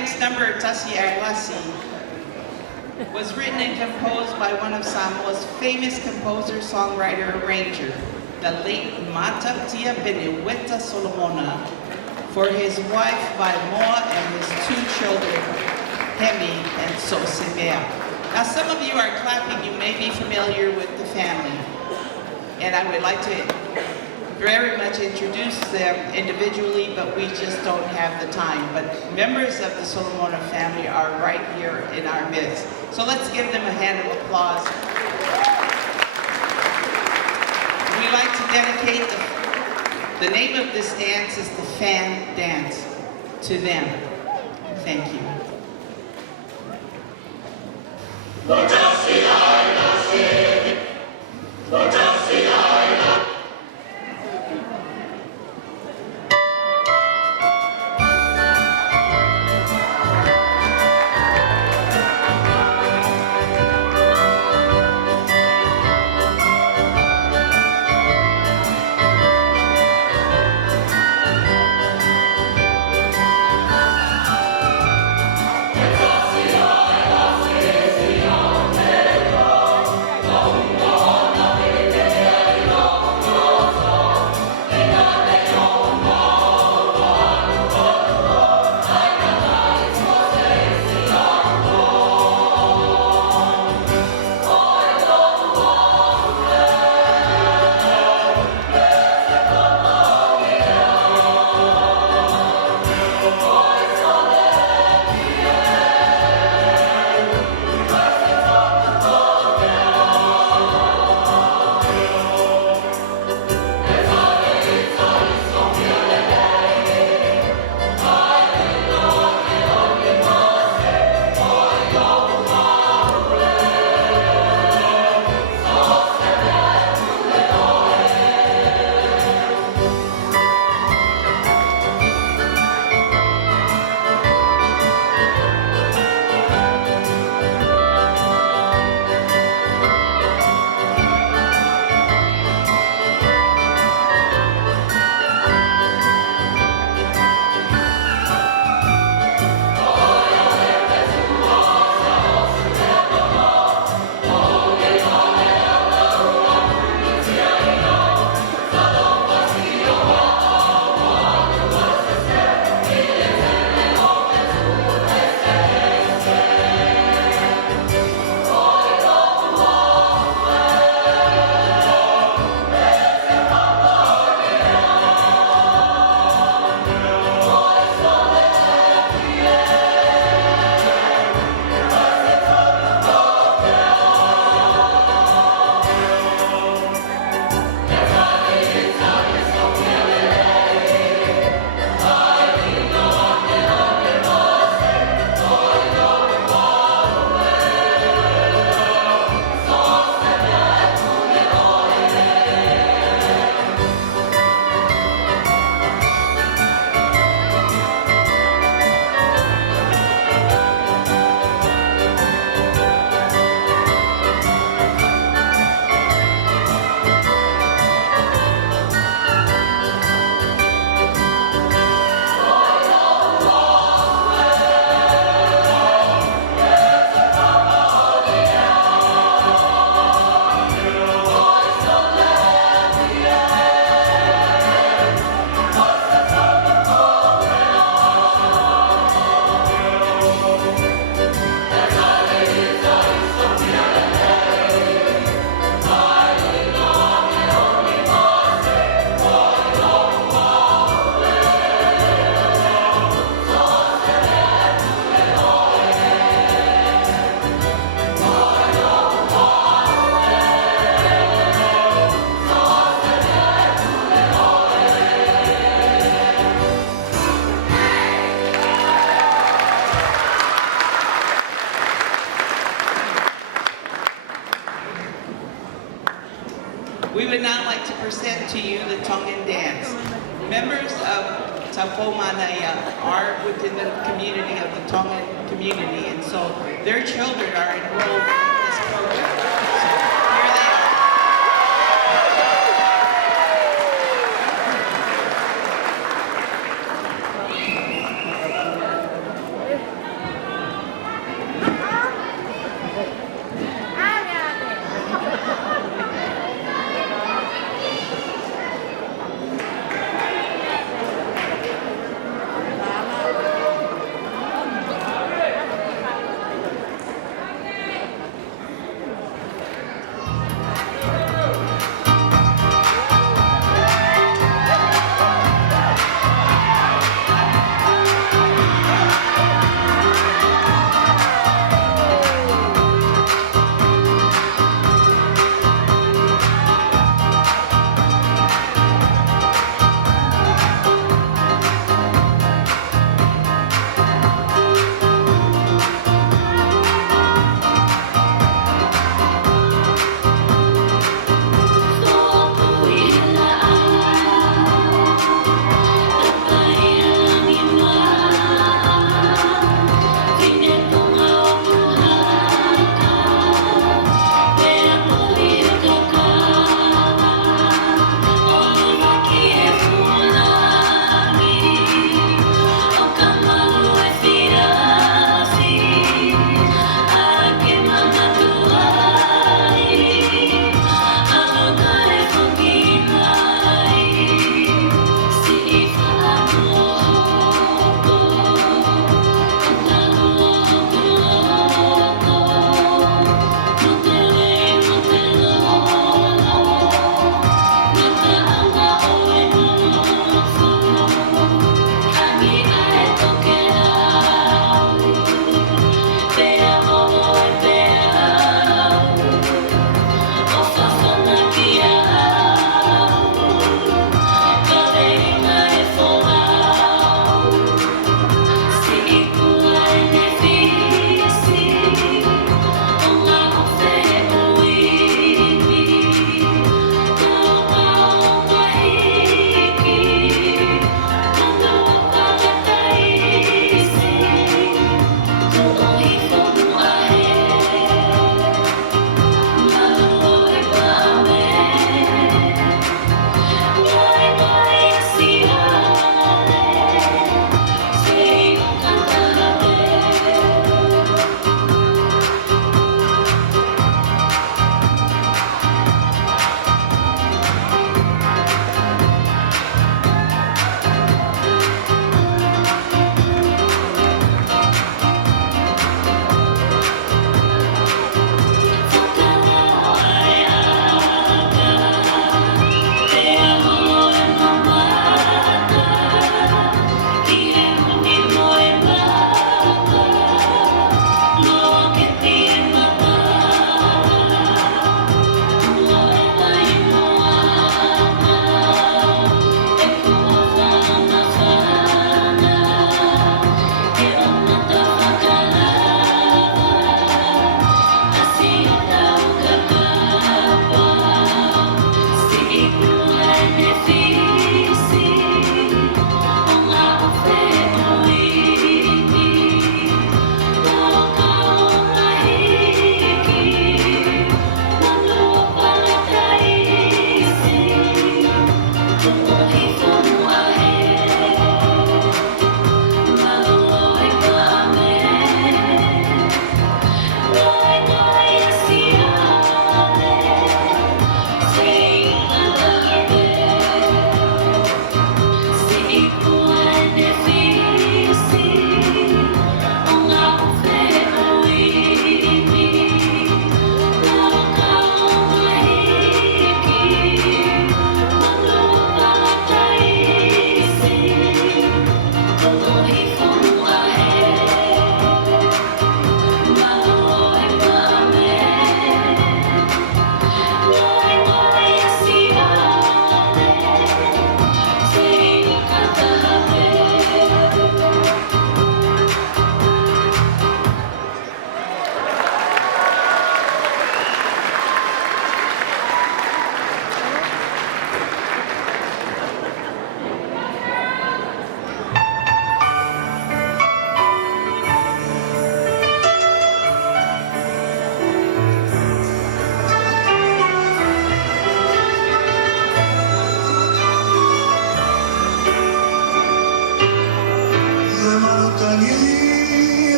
next number, Tasi Aglasi, was written and composed by one of Samoa's famous composer, songwriter, arranger, the late Mataptia Beneweta Solomona, for his wife Vaimoa and his 2 children, Hemi and Sosimea. Now some of you are clapping, you may be familiar with the family, and I would like to very much introduce them individually, but we just don't have the time. But members of the Solomona family are right here in our midst. So let's give them a hand of applause. We like to dedicate the name of this dance is the Fan Dance to them. Thank you. We would now like to present to you the Tongan dance. Members of Taupo Manaya are within the community of the Tongan community, and so their children are enrolled in this program. So here they are.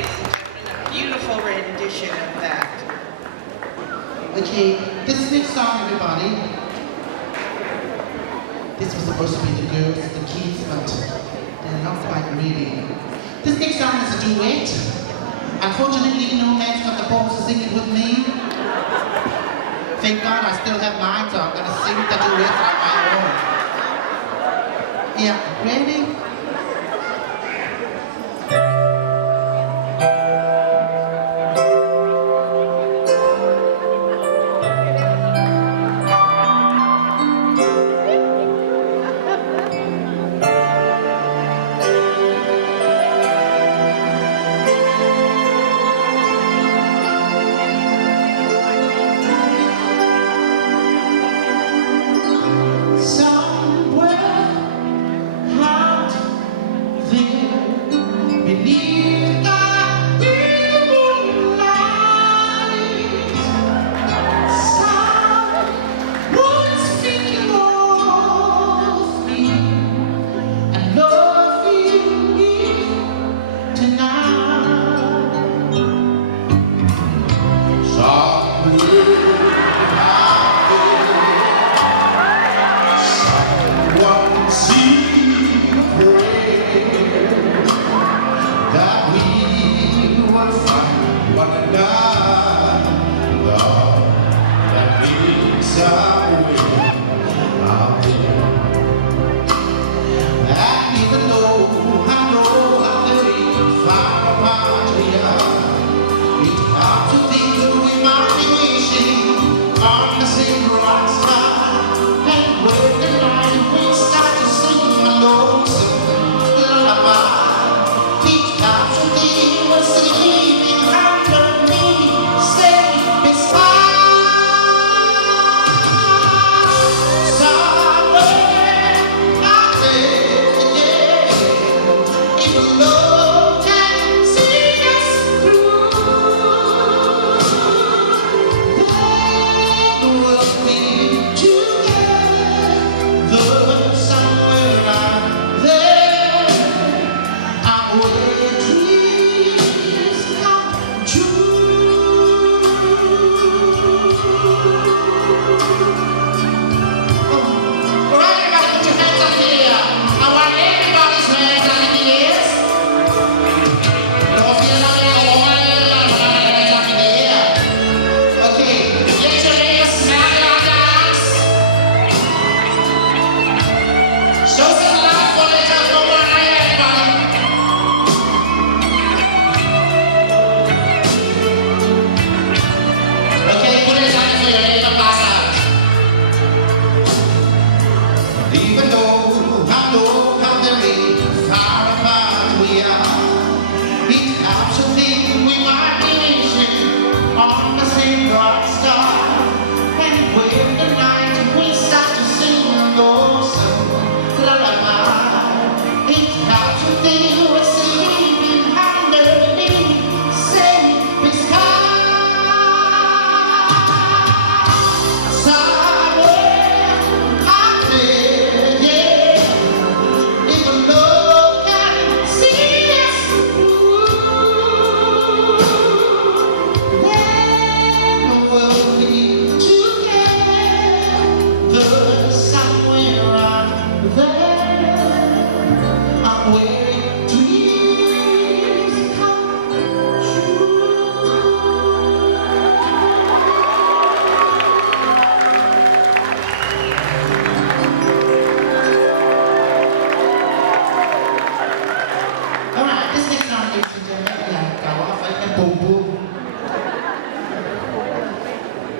ladies and gentlemen, a beautiful rendition of that. Okay, this next song, everybody. This was supposed to be the girls, the kids, but they're not quite ready. This next song is a duet. Unfortunately, no man's got the balls to sing it with me. Thank God I still have mine, so I'm gonna sing the duet on my own. Yeah, ready?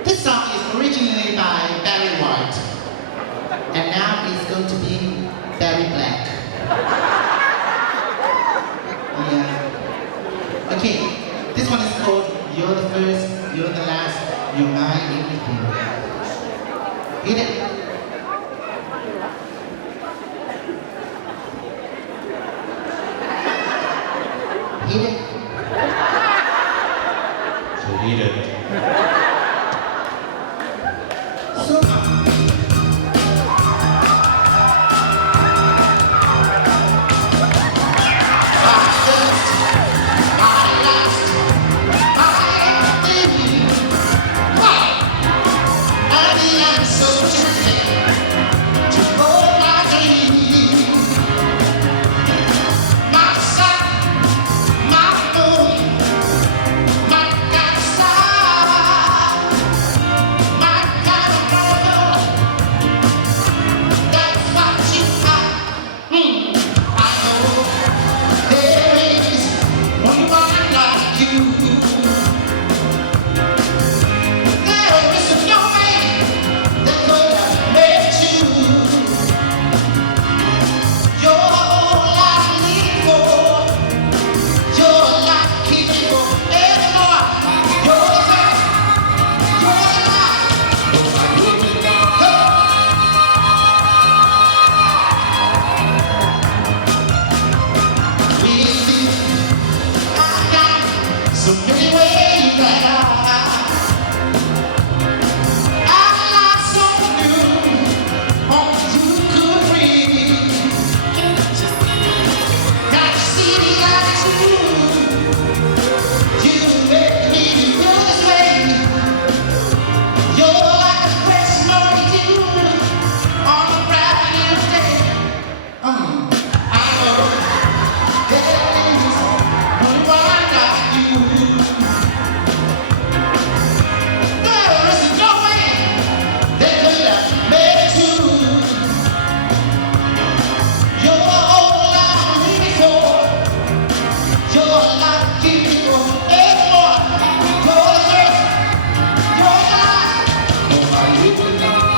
This song is originally by Barry White, and now it's going to be Barry Black. Yeah. Okay, this one is called You're the First, You're the Last, You're My Everything. Hit it. Hit it. So hit it. So I There is no way that could have made you. You're all I need for. You're like keeping forevermore. You're the first, you're the last. I got so many ways that I like so new. Only you could read. Got to see that you make me feel this way. You're like a fresh morning dew on a bright new day. I know there is only one like you. There is no way they could have made two. You're all I'm living for. You're like keeping forevermore. You're the first, you're the last. Oh, are you enough?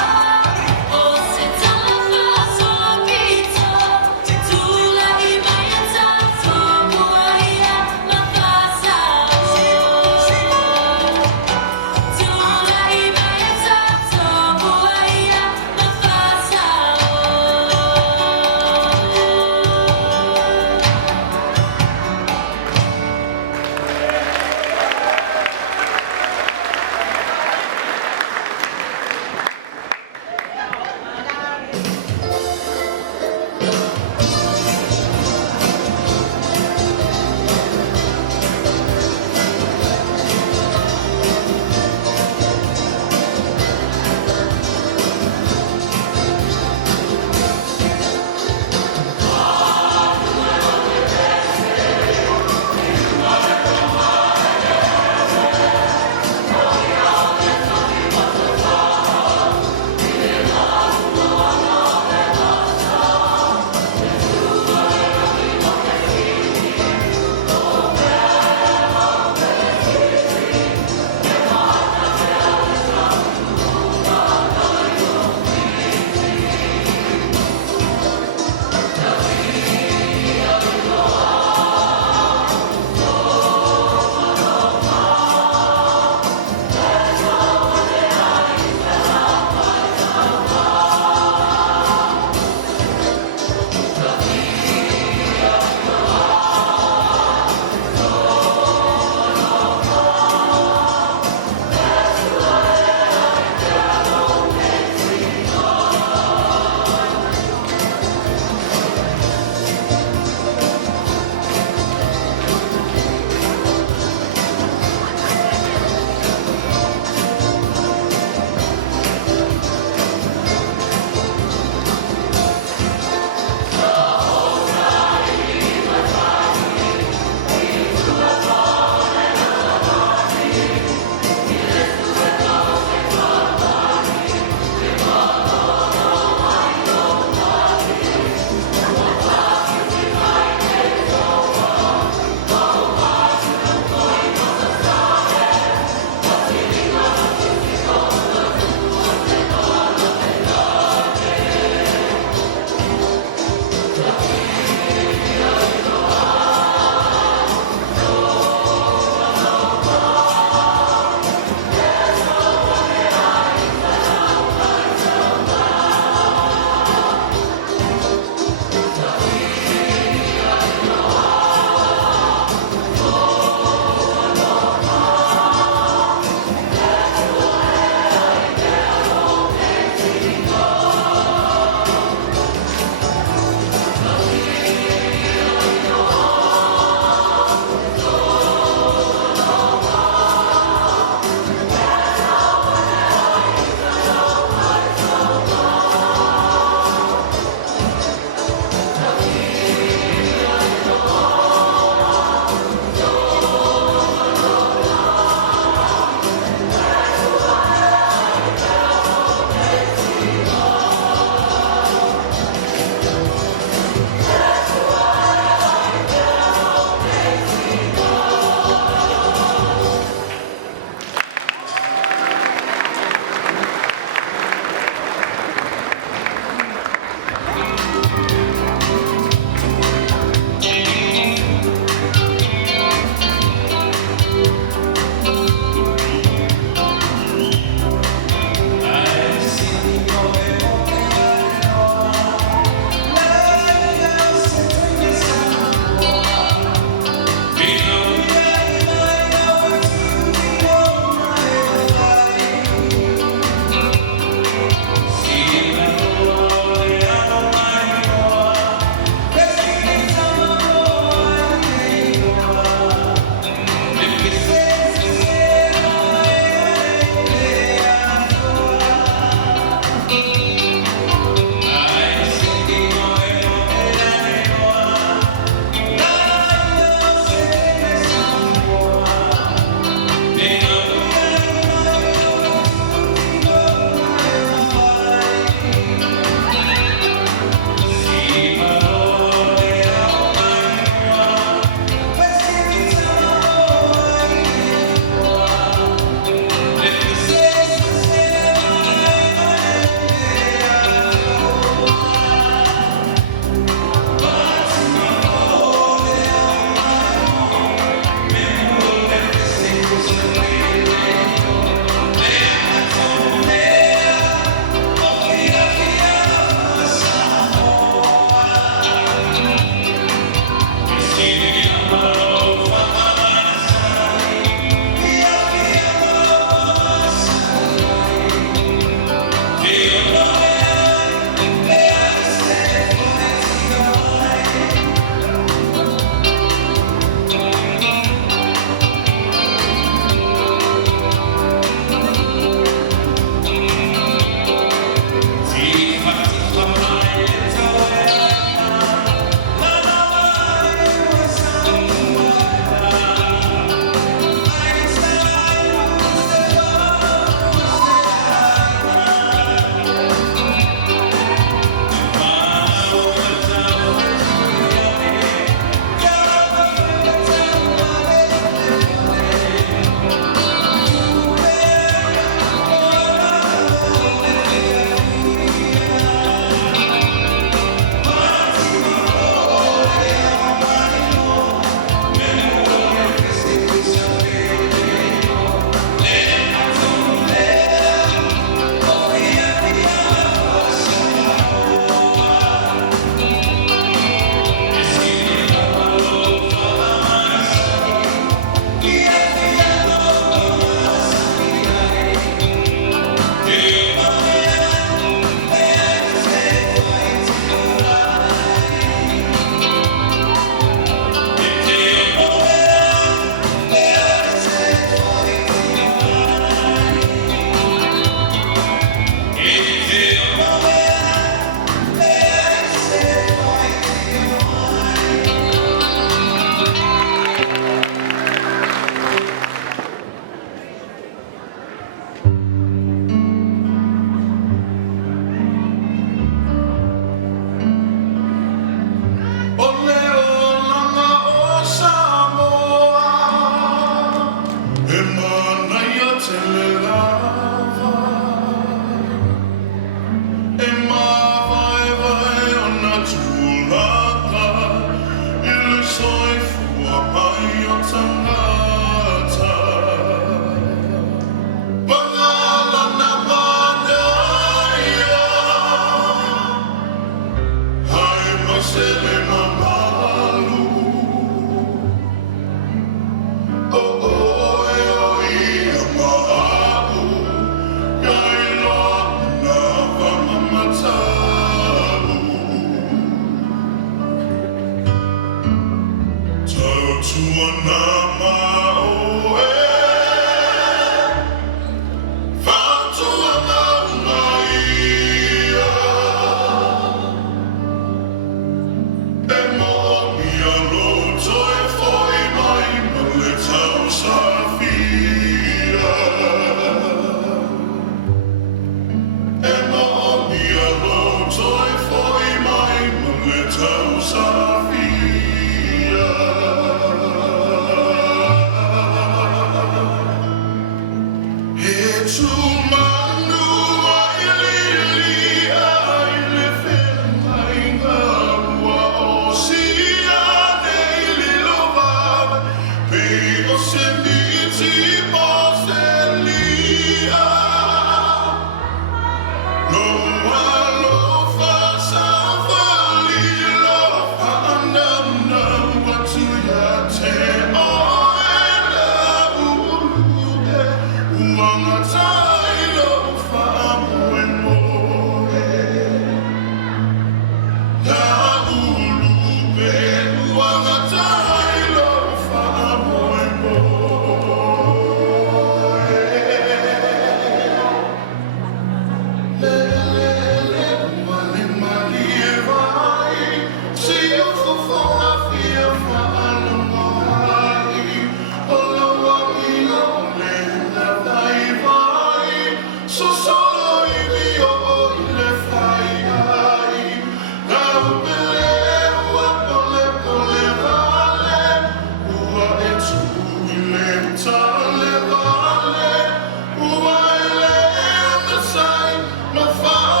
My father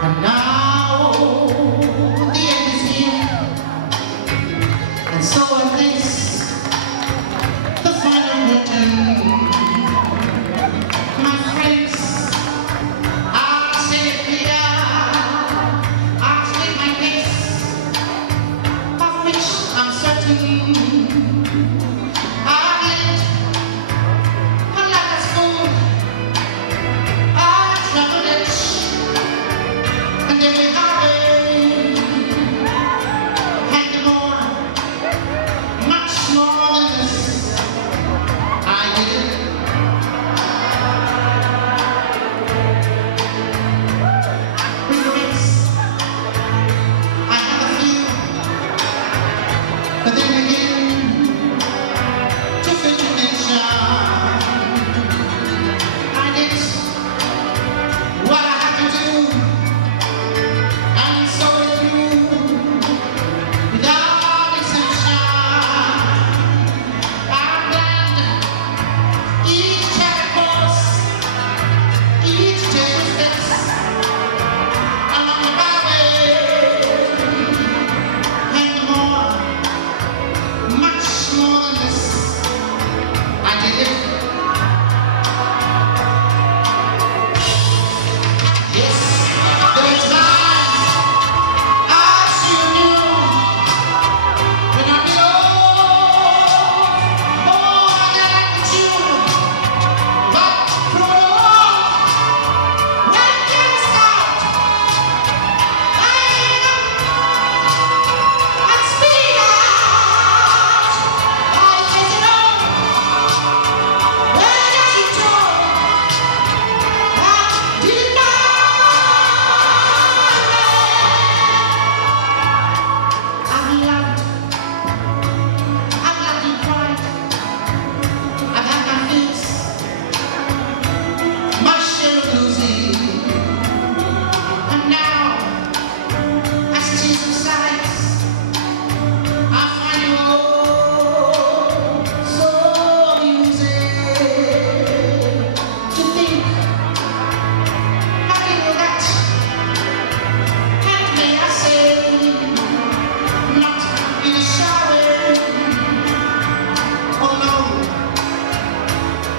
And now the end is here, and so is this, the final curtain. My friends, I'll say it here, I'll state my case, of which I'm certain. I lived a life as full, I traveled it, and every highway had more, much more than this. I did it. Regrets, I have a few, but then again, to fit your nature, I did what I had to do, and so it through, without exception. I'm glad each chapter course, each table steps along the byway, and more, much more than this. I did it. Yes, there were times I still knew when I did all I got with you. But through it all, when things start, I and speak out. I listen up when you talk. I did not. I've loved, you cried, I've had my fears, my share of losing, and now, as tears subsides, I find you all so amusing to think how you know that, and may I say, not in a shower.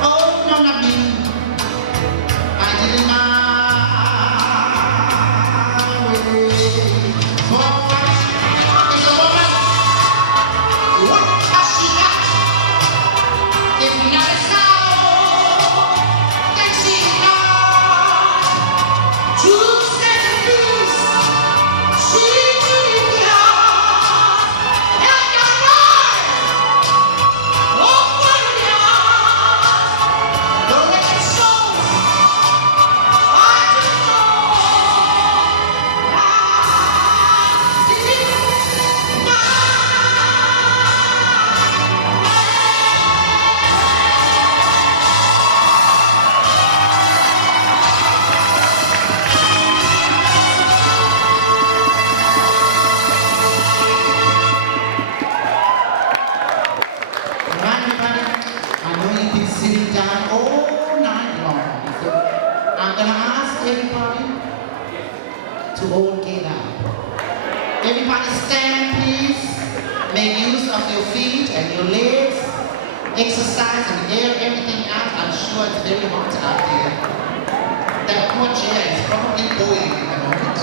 Oh no, not me. I did it my way. For what is a woman? What has she got? If not a soul, then she not to set loose. She did it yours, and your life. Oh, what a yours. Don't let it show. I just know I did it my Right, everybody? I know you've been sitting down all night long, so I'm gonna ask everybody to all get up. Everybody stand, please. Make use of your feet and your legs. Exercise and air everything out. I'm sure it's very hot out there. That poor chair is probably boiling at the moment.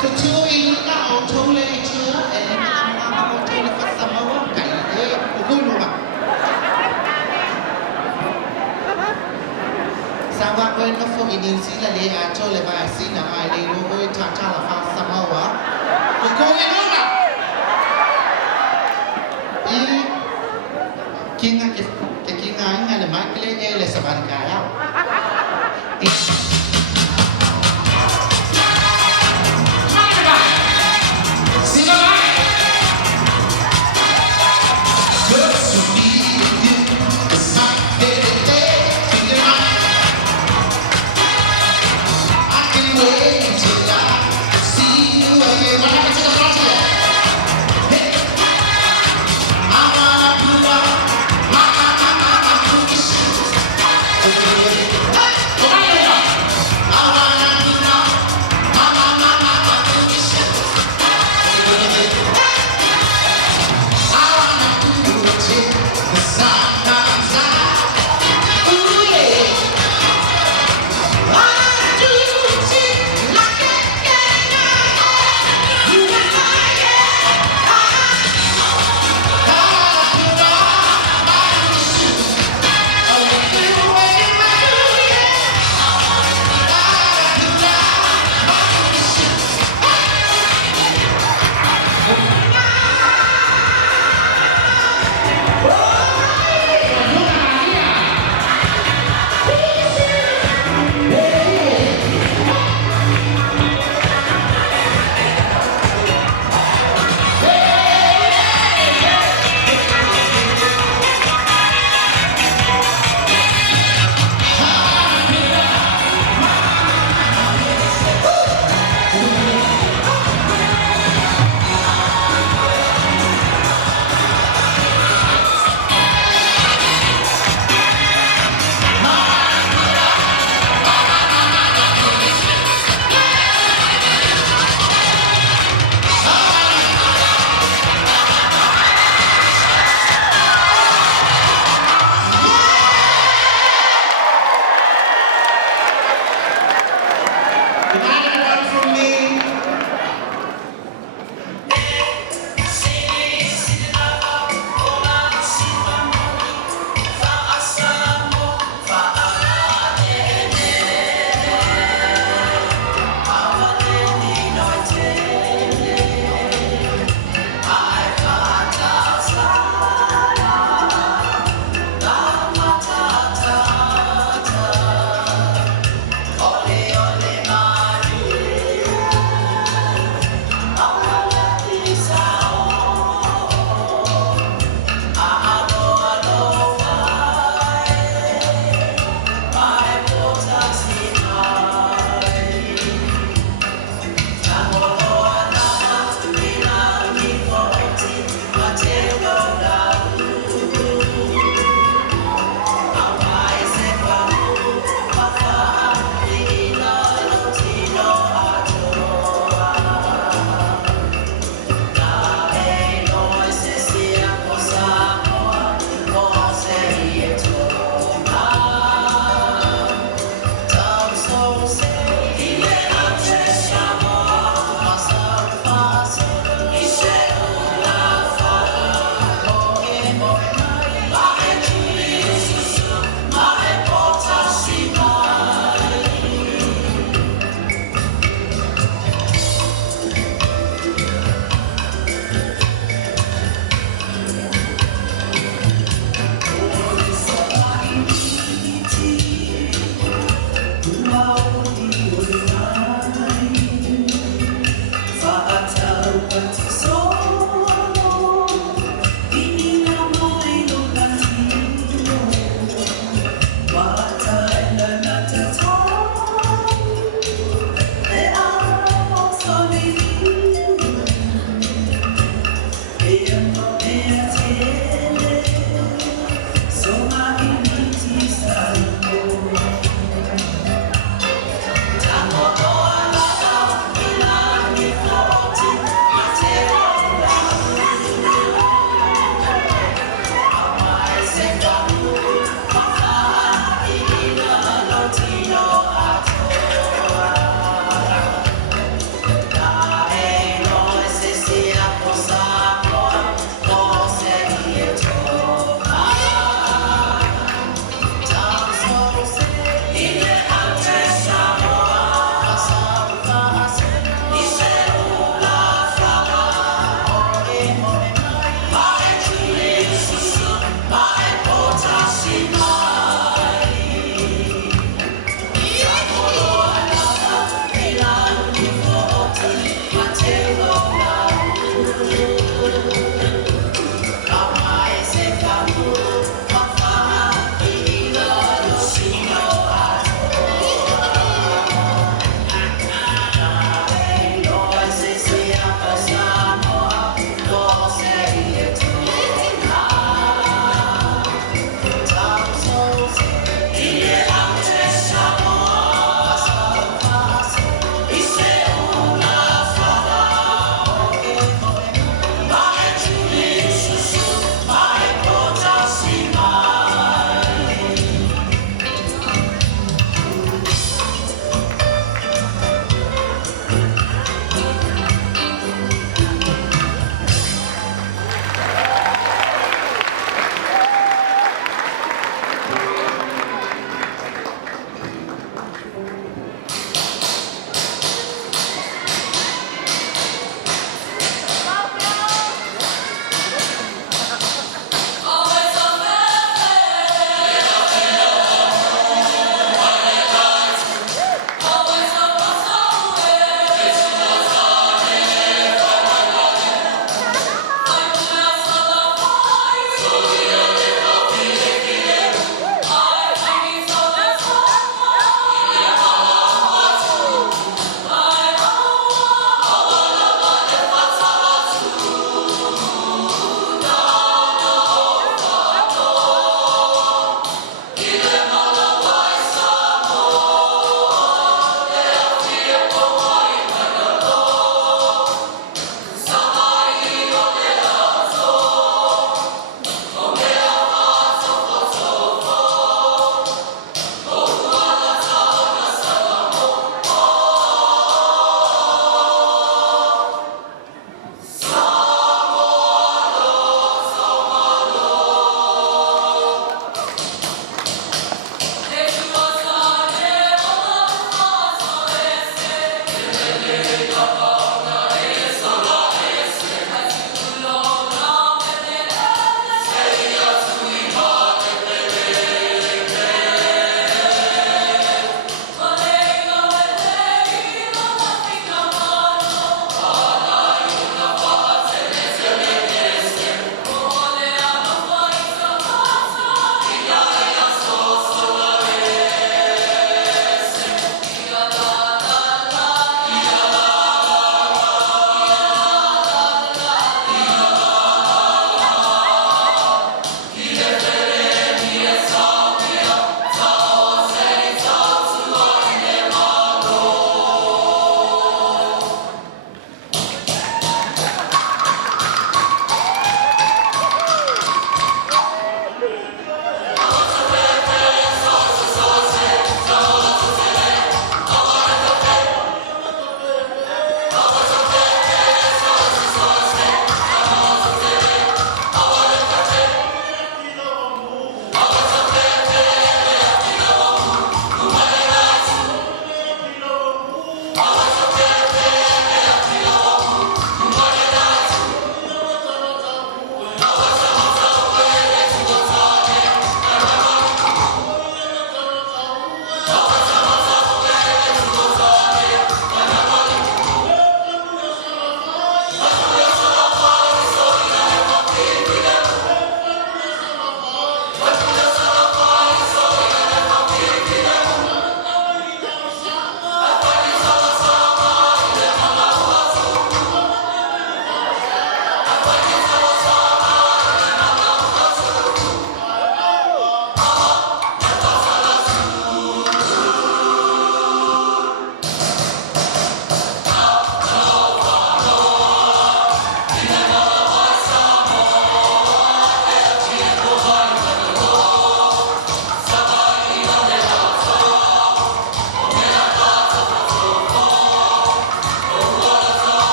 To two in now, to later, and I'm going to for some more. Sawa kwenda for New Zealand, I told you I seen a high day, no way to tell a fast Samoa. We're going over. King and the Michael Ellis of Hey,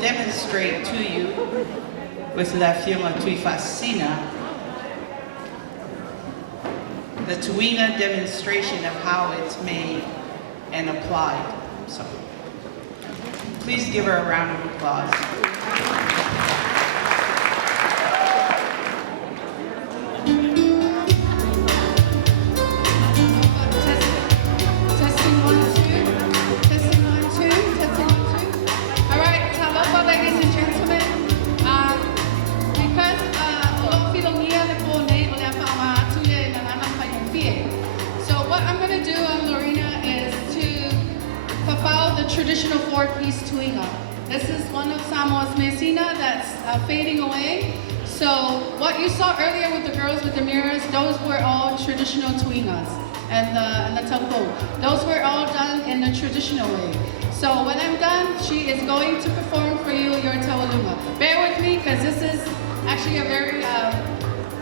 demonstrate to you with La Fiumma Tuifasina the Tuina demonstration of how it's made and applied. So please give her a round of applause. Testing 1, 2. Testing 1, 2. Testing 1, 2. All right, hello, ladies and gentlemen. Because Philonia Lepone o le Atuye Nanana Payempie. So what I'm going to do, Lorena, is to fulfill the traditional four-piece tuinga. This is one of Samoa's Messina that's fading away. So what you saw earlier with the girls with the mirrors, those were all traditional tuingas. And the tampo. Those were all done in the traditional way. So when I'm done, she is going to perform for you your Tawaluma. Bear with me, because this is actually a very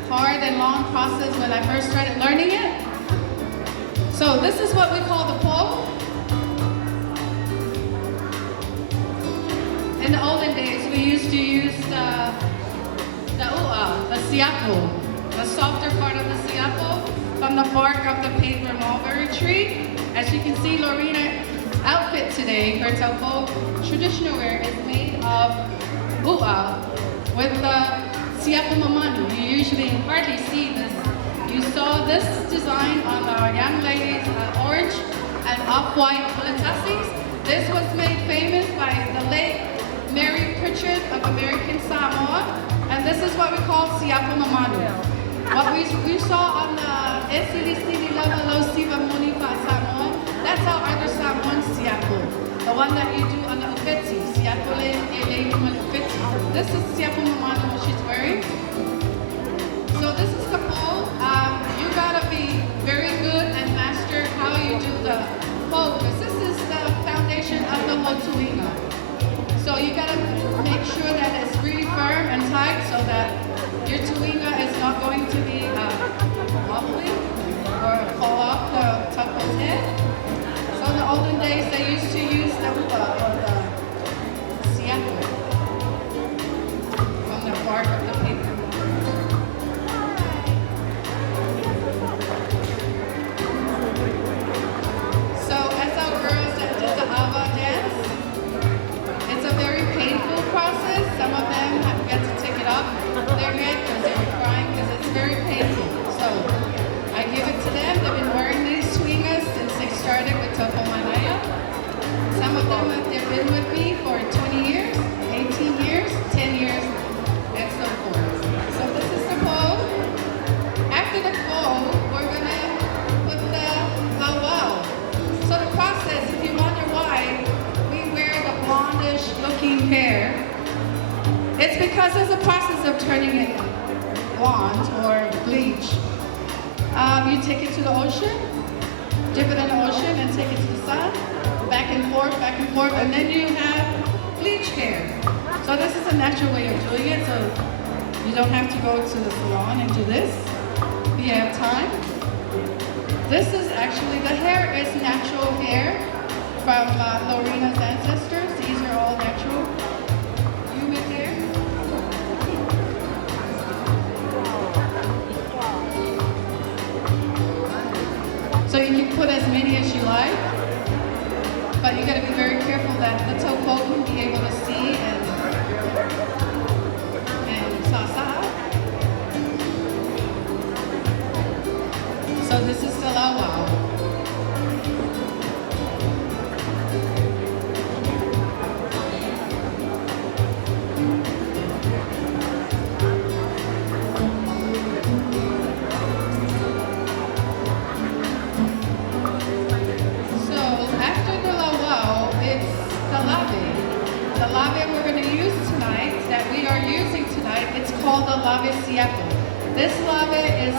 hard and long process when I first started learning it. So this is what we call the po. In the olden days, we used to use the ua, the siapo, the softer part of the siapo from the bark of the paper mulberry tree. As you can see, Lorina's outfit today, her taupo traditional wear, is made of ua with the siapo mamanu. You usually hardly see this. You saw this design on our young ladies' orange and off-white pulitasis. This was made famous by the late Mary Pritchard of American Samoa, and this is what we call siapo mamanu. What we saw on the Esili Lava Lo Siva Munifa Samoa, that's our other Samoan siapo, the one that you do on the upeti, siapo le upeti. This is siapo mamanu, what she's wearing. So this is the po. You gotta be very good and master how you do the po, because this is the foundation of the motuinga. So you gotta make sure that it's really firm and tight so that your tuinga is not going to be wobbly or fall off the taupo's head. So in the olden days, they used to use the ua or the siapo from the bark of the paper. So as our girls that did the awa dance, it's a very painful process. Some of them have got to take it off their head because they were crying because it's very painful. So I give it to them. They've been wearing these tuingas since they started with Taupo Manaya. Some of them they've been with me for 20 years, 18 years, 10 years, and so forth. So this is the po. After the po, we're gonna put the awao. So the process, if you wonder why we wear the blondish looking hair, it's because there's a process of turning it blonde or bleach. You take it to the ocean, dip it in the ocean and take it to the sun, back and forth, and then you have bleach hair. So this is a natural way of doing it, so you don't have to go to the salon and do this if you have time. This is actually, the hair is natural hair from Lorina's ancestors. These are all natural human hair. So you can put as many as you like, but you gotta be very careful that the taupo can be able to see and sasa. So this is the lawao. So after the lawao, it's the lave. The lave we're going to use tonight, that we are using tonight, it's called the lave siapo. This lave is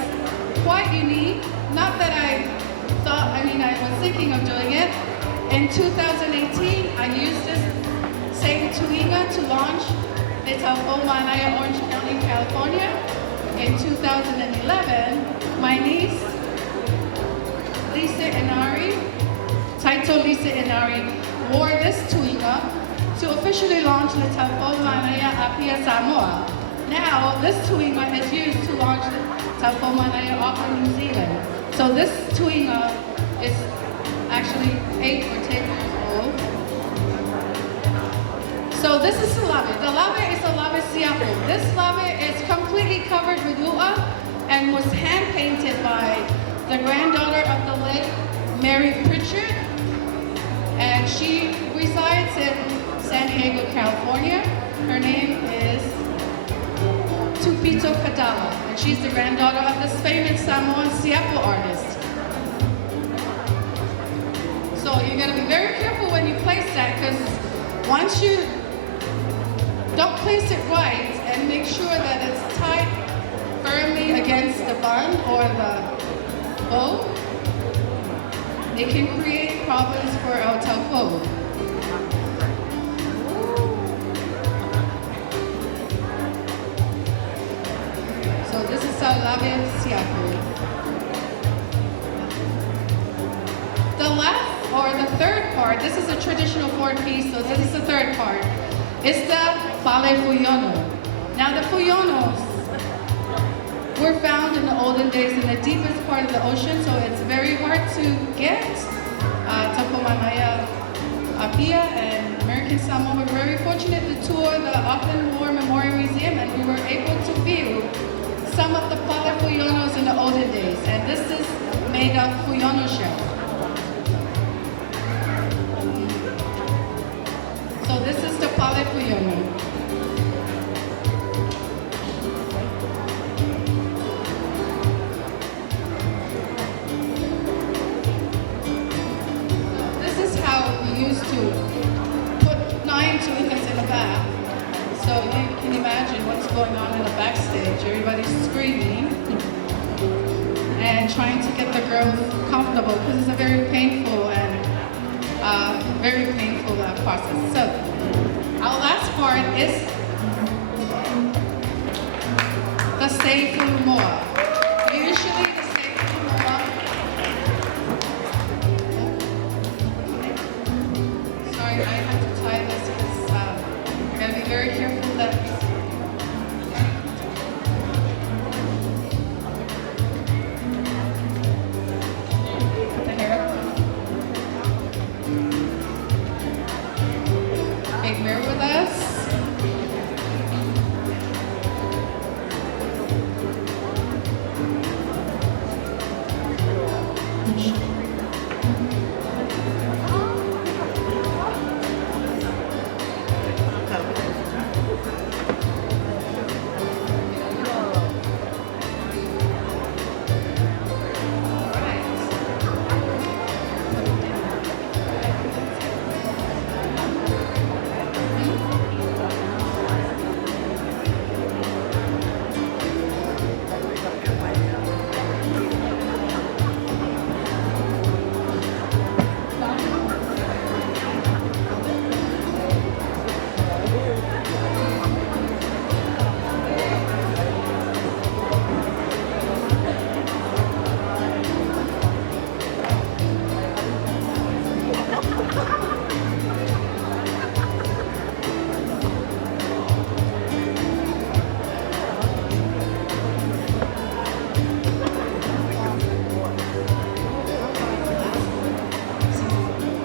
quite unique. Not that I was thinking of doing it. In 2018, I used this same tuinga to launch the Taupo Manaya Orange County, California. In 2011, my niece, Lisa Inari, Taito Lisa Inari, wore this tuinga to officially launch the Taupo Manaya Apia Samoa. Now, this tuinga is used to launch the Taupo Manaya off of New Zealand. So this tuinga is actually 8 or 10 years old. So this is the lave. The lave is a lave siapo. This lave is completely covered with ua and was hand painted by the granddaughter of the late Mary Pritchard. And she resides in San Diego, California. Her name is Tupito Kadala, and she's the granddaughter of this famous Samoan siapo artist. So you gotta be very careful when you place that, because once you don't place it right and make sure that it's tight firmly against the bun or the bow, it can create problems for our taupo. Flavia Siaku. The last, or the third part, this is a traditional four-piece, so this is the third part. It's the Pale Fuyono. Now the Fuyonos were found in the olden days in the deepest part of the ocean, so it's very hard to get. Tapomanaya Apia and American Samoa were very fortunate to tour the Auckland War Memorial Museum, and we were able to view some of the Pale Fuyonos in the olden days. And this is made of Fuyono shell. So this is the Pale Fuyono. This is how we used to put 9 tuikas in a bath. So you can imagine what's going on in the backstage. Everybody's screaming and trying to get the girls comfortable because it's a very painful process. So our last part is the Seifu Moa. Usually the Seifu Moa. Sorry, I have to tie this because I gotta be very careful that. Put the hair up. Okay, bear with us.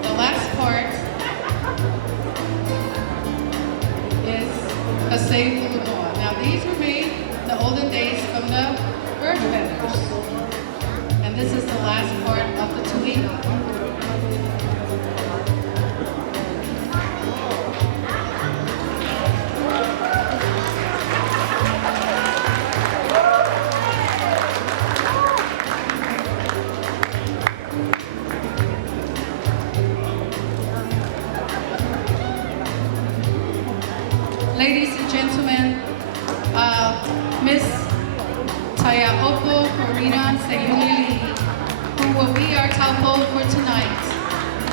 The last part is a Seifu Moa. Now these were made in the olden days from the bird feathers. And this is the last part of the tuina. Ladies and gentlemen, Miss Taiaopo Corina Sayuli, who will be our taupo for tonight,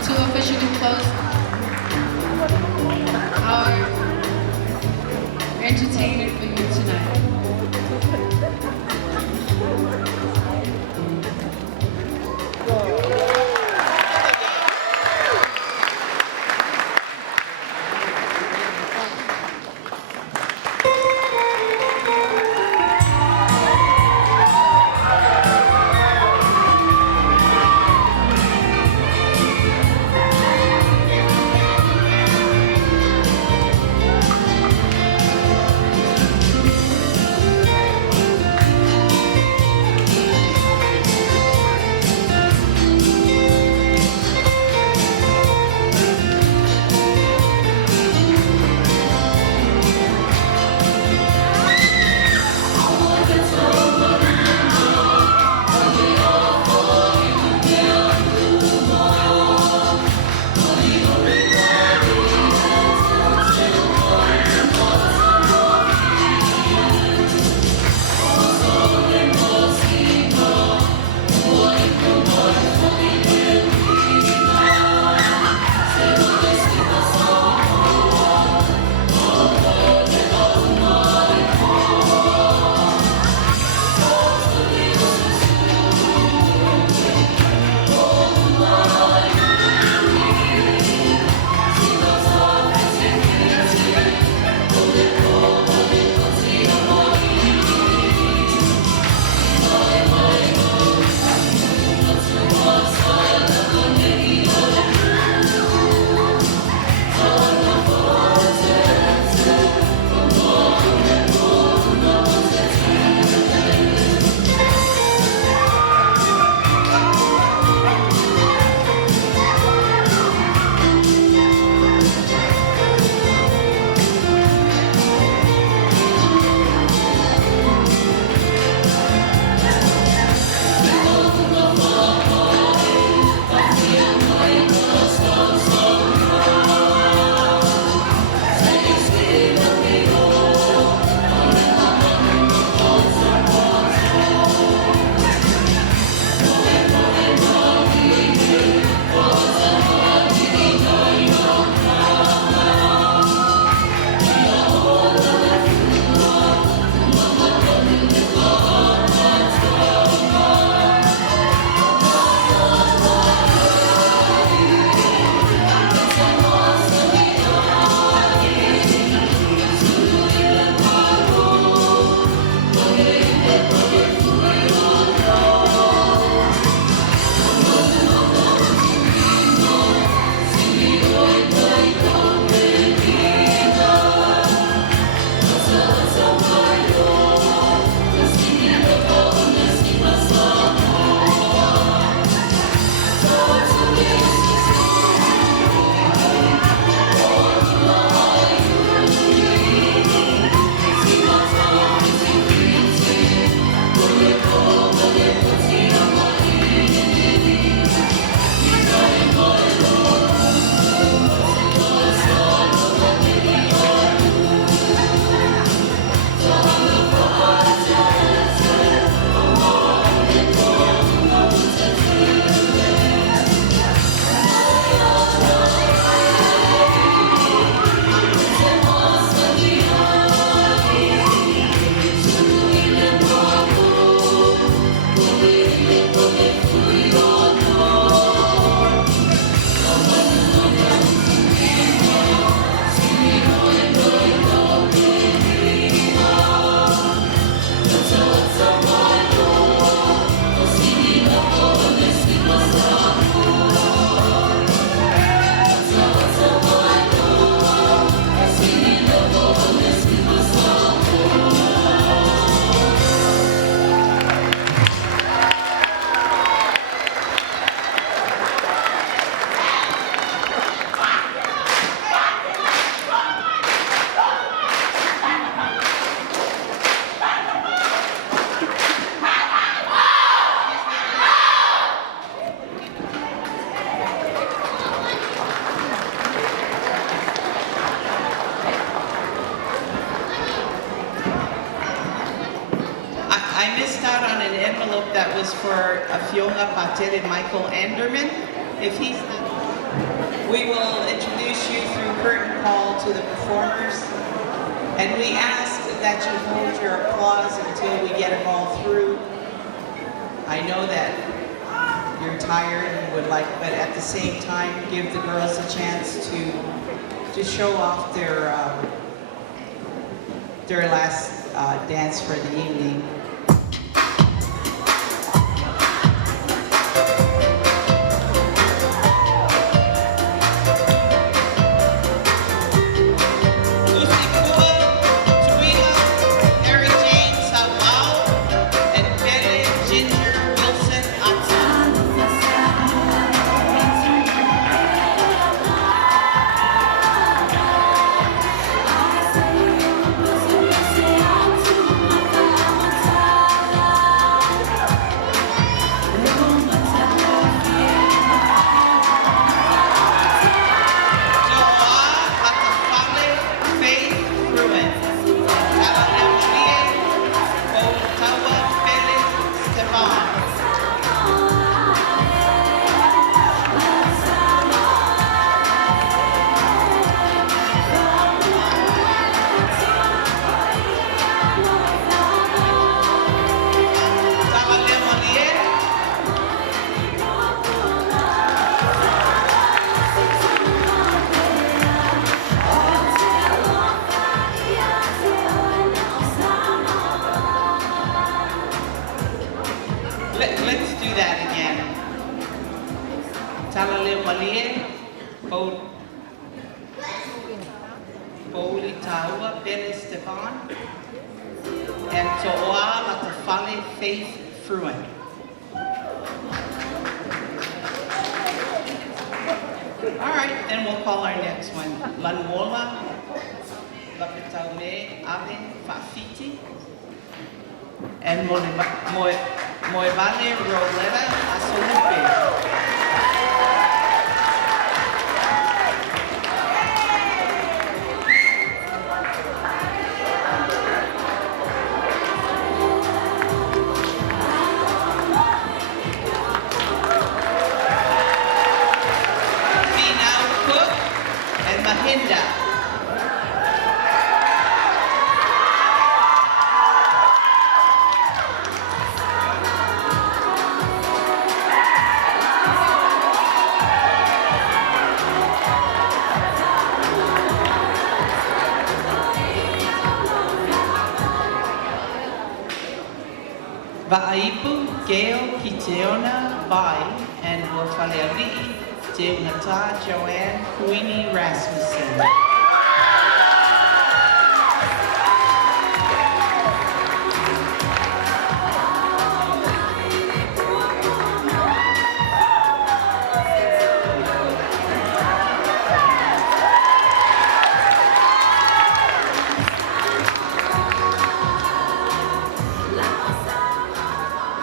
to officially close our entertainment for you tonight. that was for Fionga Patele Michael Anderman. If he's not, we will introduce you through curtain call to the performers. And we ask that you hold your applause until we get them all through. I know that you're tired and would like, but at the same time, give the girls a chance to show off their last dance for the evening. Let's do that again. Talale Malie, Boli Taua, Pele Stefan, and Toa Latafale Faith Fruin. All right, then we'll call our next one. Lanwola, Lapitaume, Ave, Fafiti, and Moevale Roleta Asolupe. Finau Cook and Mahinda. Va'aipu, Gail, Kiteona, Bai, and Wofaleali'i, Jeunata, Joanne, Queenie Rasmussen.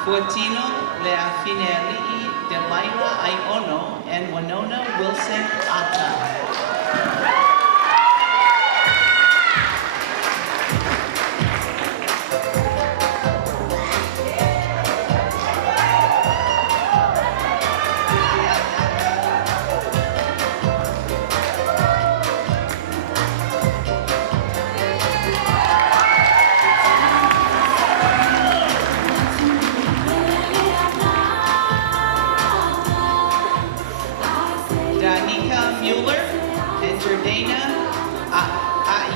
Fortino, Leafineali'i, Delilah Iono, and Winona Wilson Ata. Danica Mueller and Jordana Ai.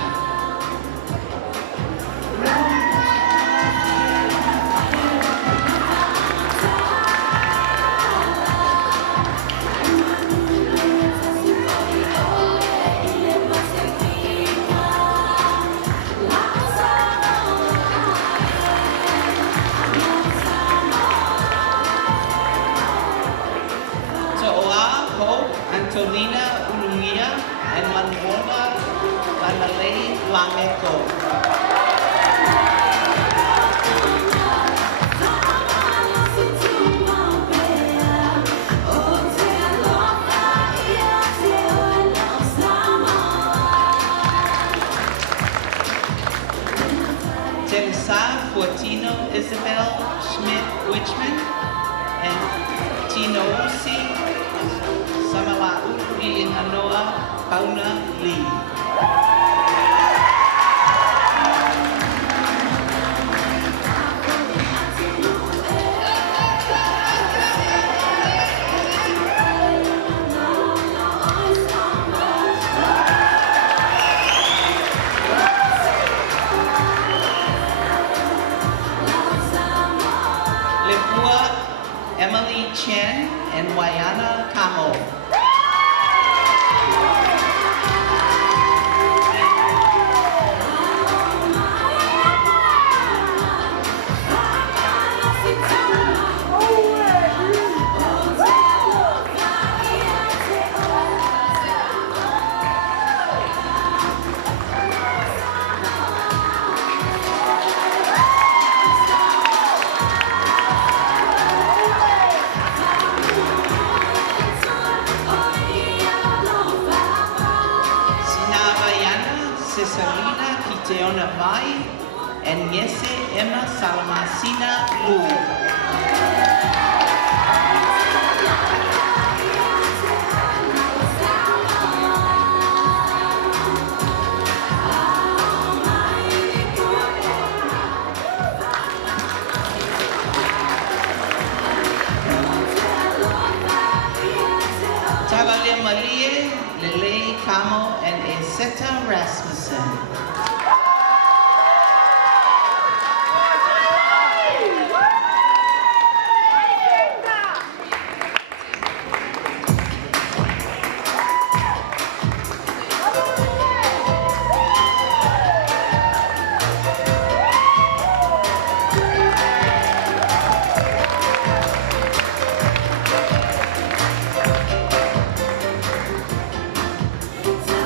To'a Hope, Antolina Ulumia, and Manwola Lanalei Lameko. Te Delisa Fortino Isabel Schmidt Wichman, and Tino Usi Samala Uri in Anoa Pauna Lee. Emily Chen and Wayana Camo. Cicelina Kiteona Vai, and Yese Emma Salamasina Lu. Talalia Marie, Lele Camo, and Eseta Rasmussen.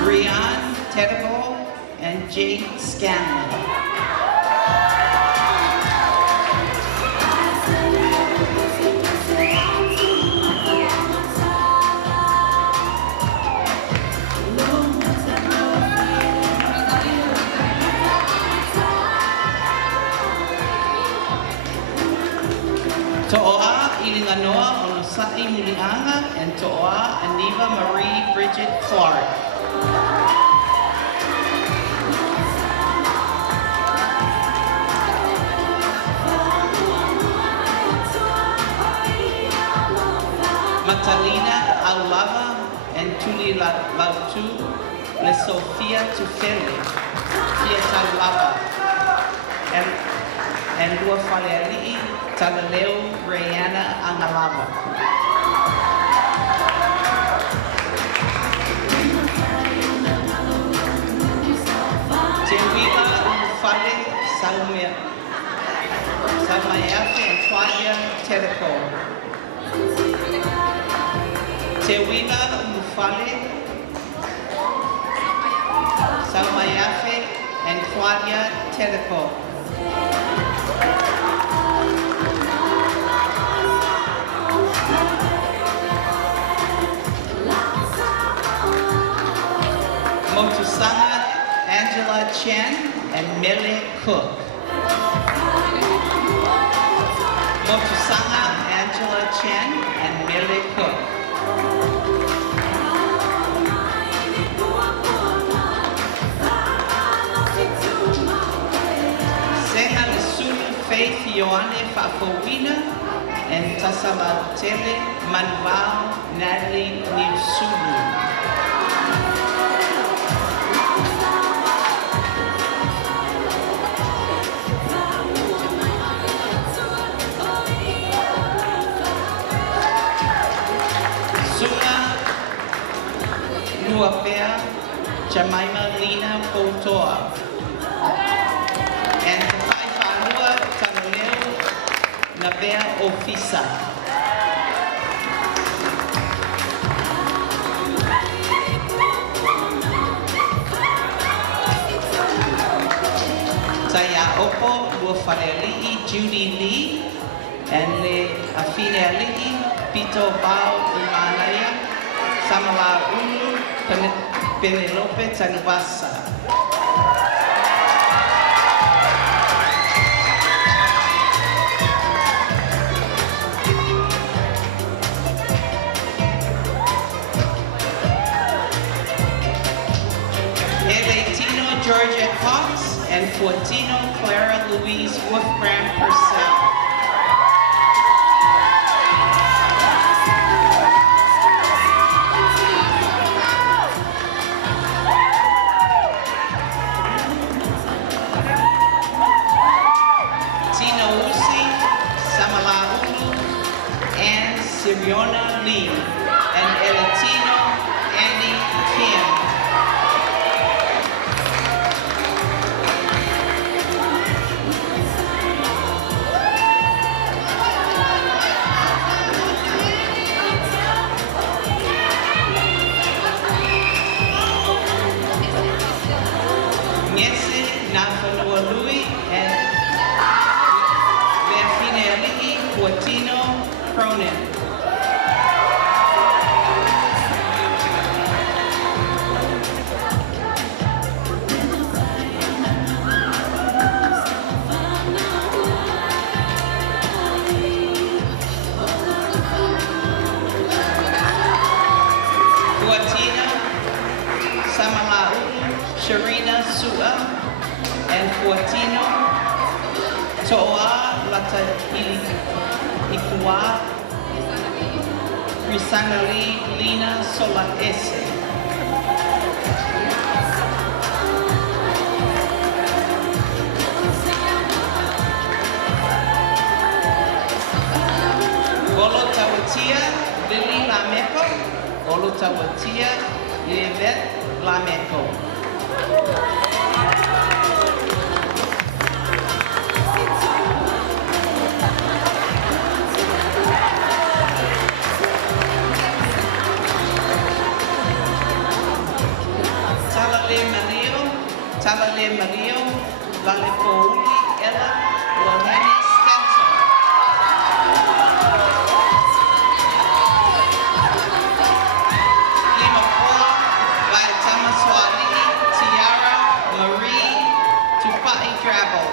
Brian Tedebo and Jake Scanlon. To'a Ilinganoa Onosai Mulianga, and To'a Aniva Marie Bridget Clark. Matalina Aulava and Tuli Lautu, Le Sofia Tufele, Fia Taulava, and Lua Faleali'i, Talaleo Rayana Angalava. Tewila Ufale Salmayafe and Claudia Tedeko. Tewila Mufale, Salmayafe, and Claudia Tedeko. Motusanga Angela Chen and Mele Cook. Motusanga Angela Chen and Mele Cook. Senga Lesulu Faith Ioane Fafowina and Tasalatele Manuel Natalie Nivsulu. Nuapea, Jemima Lina Potoa, and Whaiwhanua Tanoleo Nabea Ofisa. Taya Opo, Luafaleli'i Judy Lee, and Le Afineali'i Pito Bao Umanaya, Samala Ulu, Penelope Tanubasa. and Fortino Clara Louise Wolfgram Purcell. Tina Usi, Samala Ulu, and Siriona Lee, and Elatino Annie Kim. Nyese Nafanua Louis and Berfine Aliki Fortino Cronin. Fortina Samalau, Sharina Sua, and Fortino Toa Lata Ikua, Risanali Lina Sola Ese. Olo Tawatia Lili Lameco, Olo Tawatia Livet Lameco. Talale Mario, Lalepouli, Ella, Lohani Spencer. Lima Poa, Vaitama Swali, Tiara, Marie, Tupai Travel.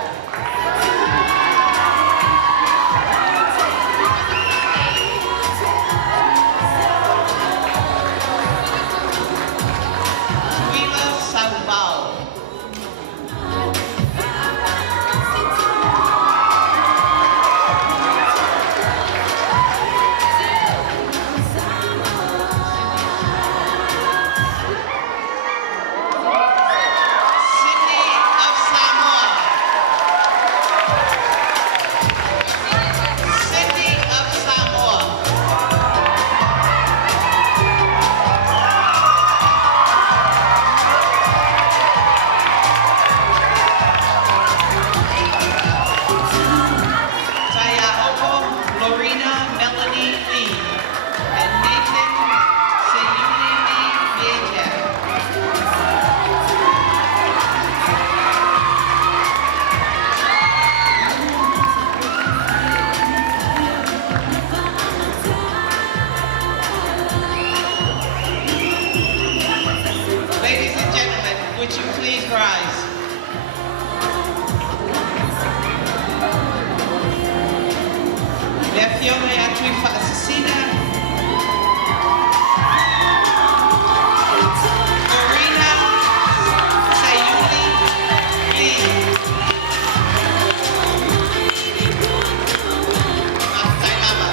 Tuila Saubao. Sydney of Samoa. Sydney of Samoa. Taya Oko, Lorena Melanie Lee, and Nathan Seyuni Lee Vieja. Ladies and gentlemen, would you please rise? Le fiore a cui fa assassina. Lorena Sayuli Lee. Masalama.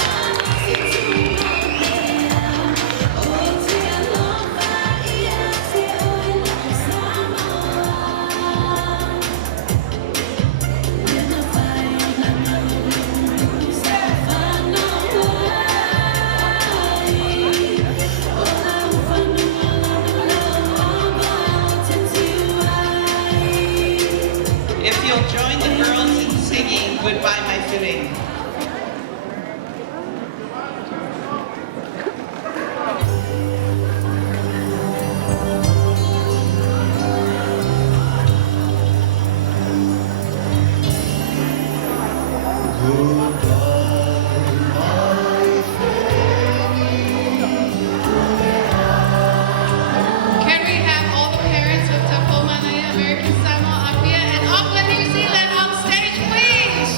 If you'll join the girls in singing Goodbye My Fitting. Can we have all the parents of Tacoma, American Samoa up here, and Auckland, New Zealand on stage, please?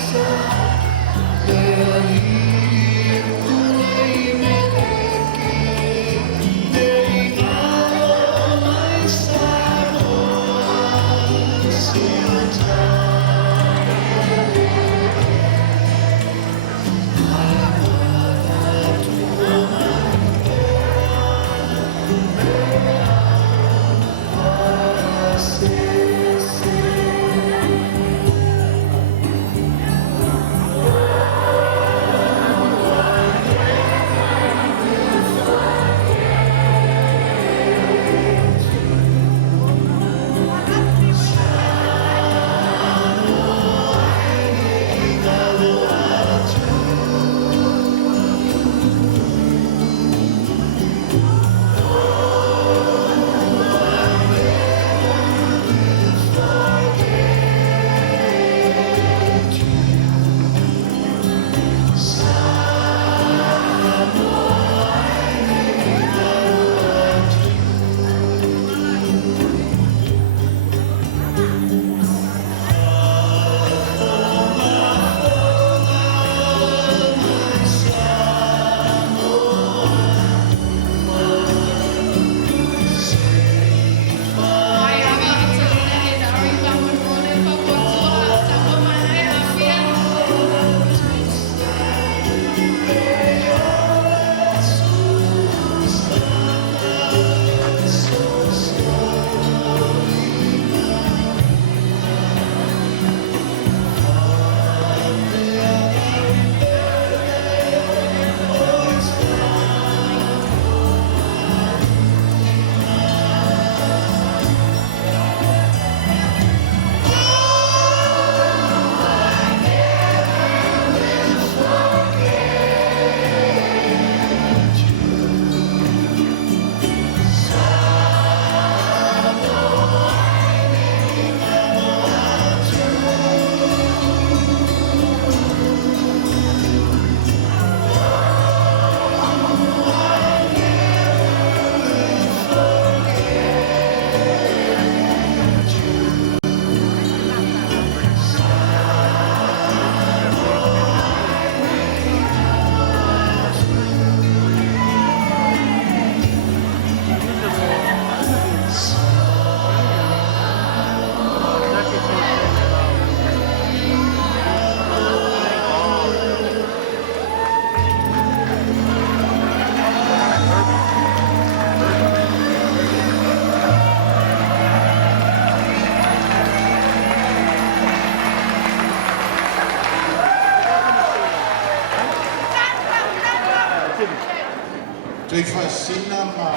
Tui whaasina ma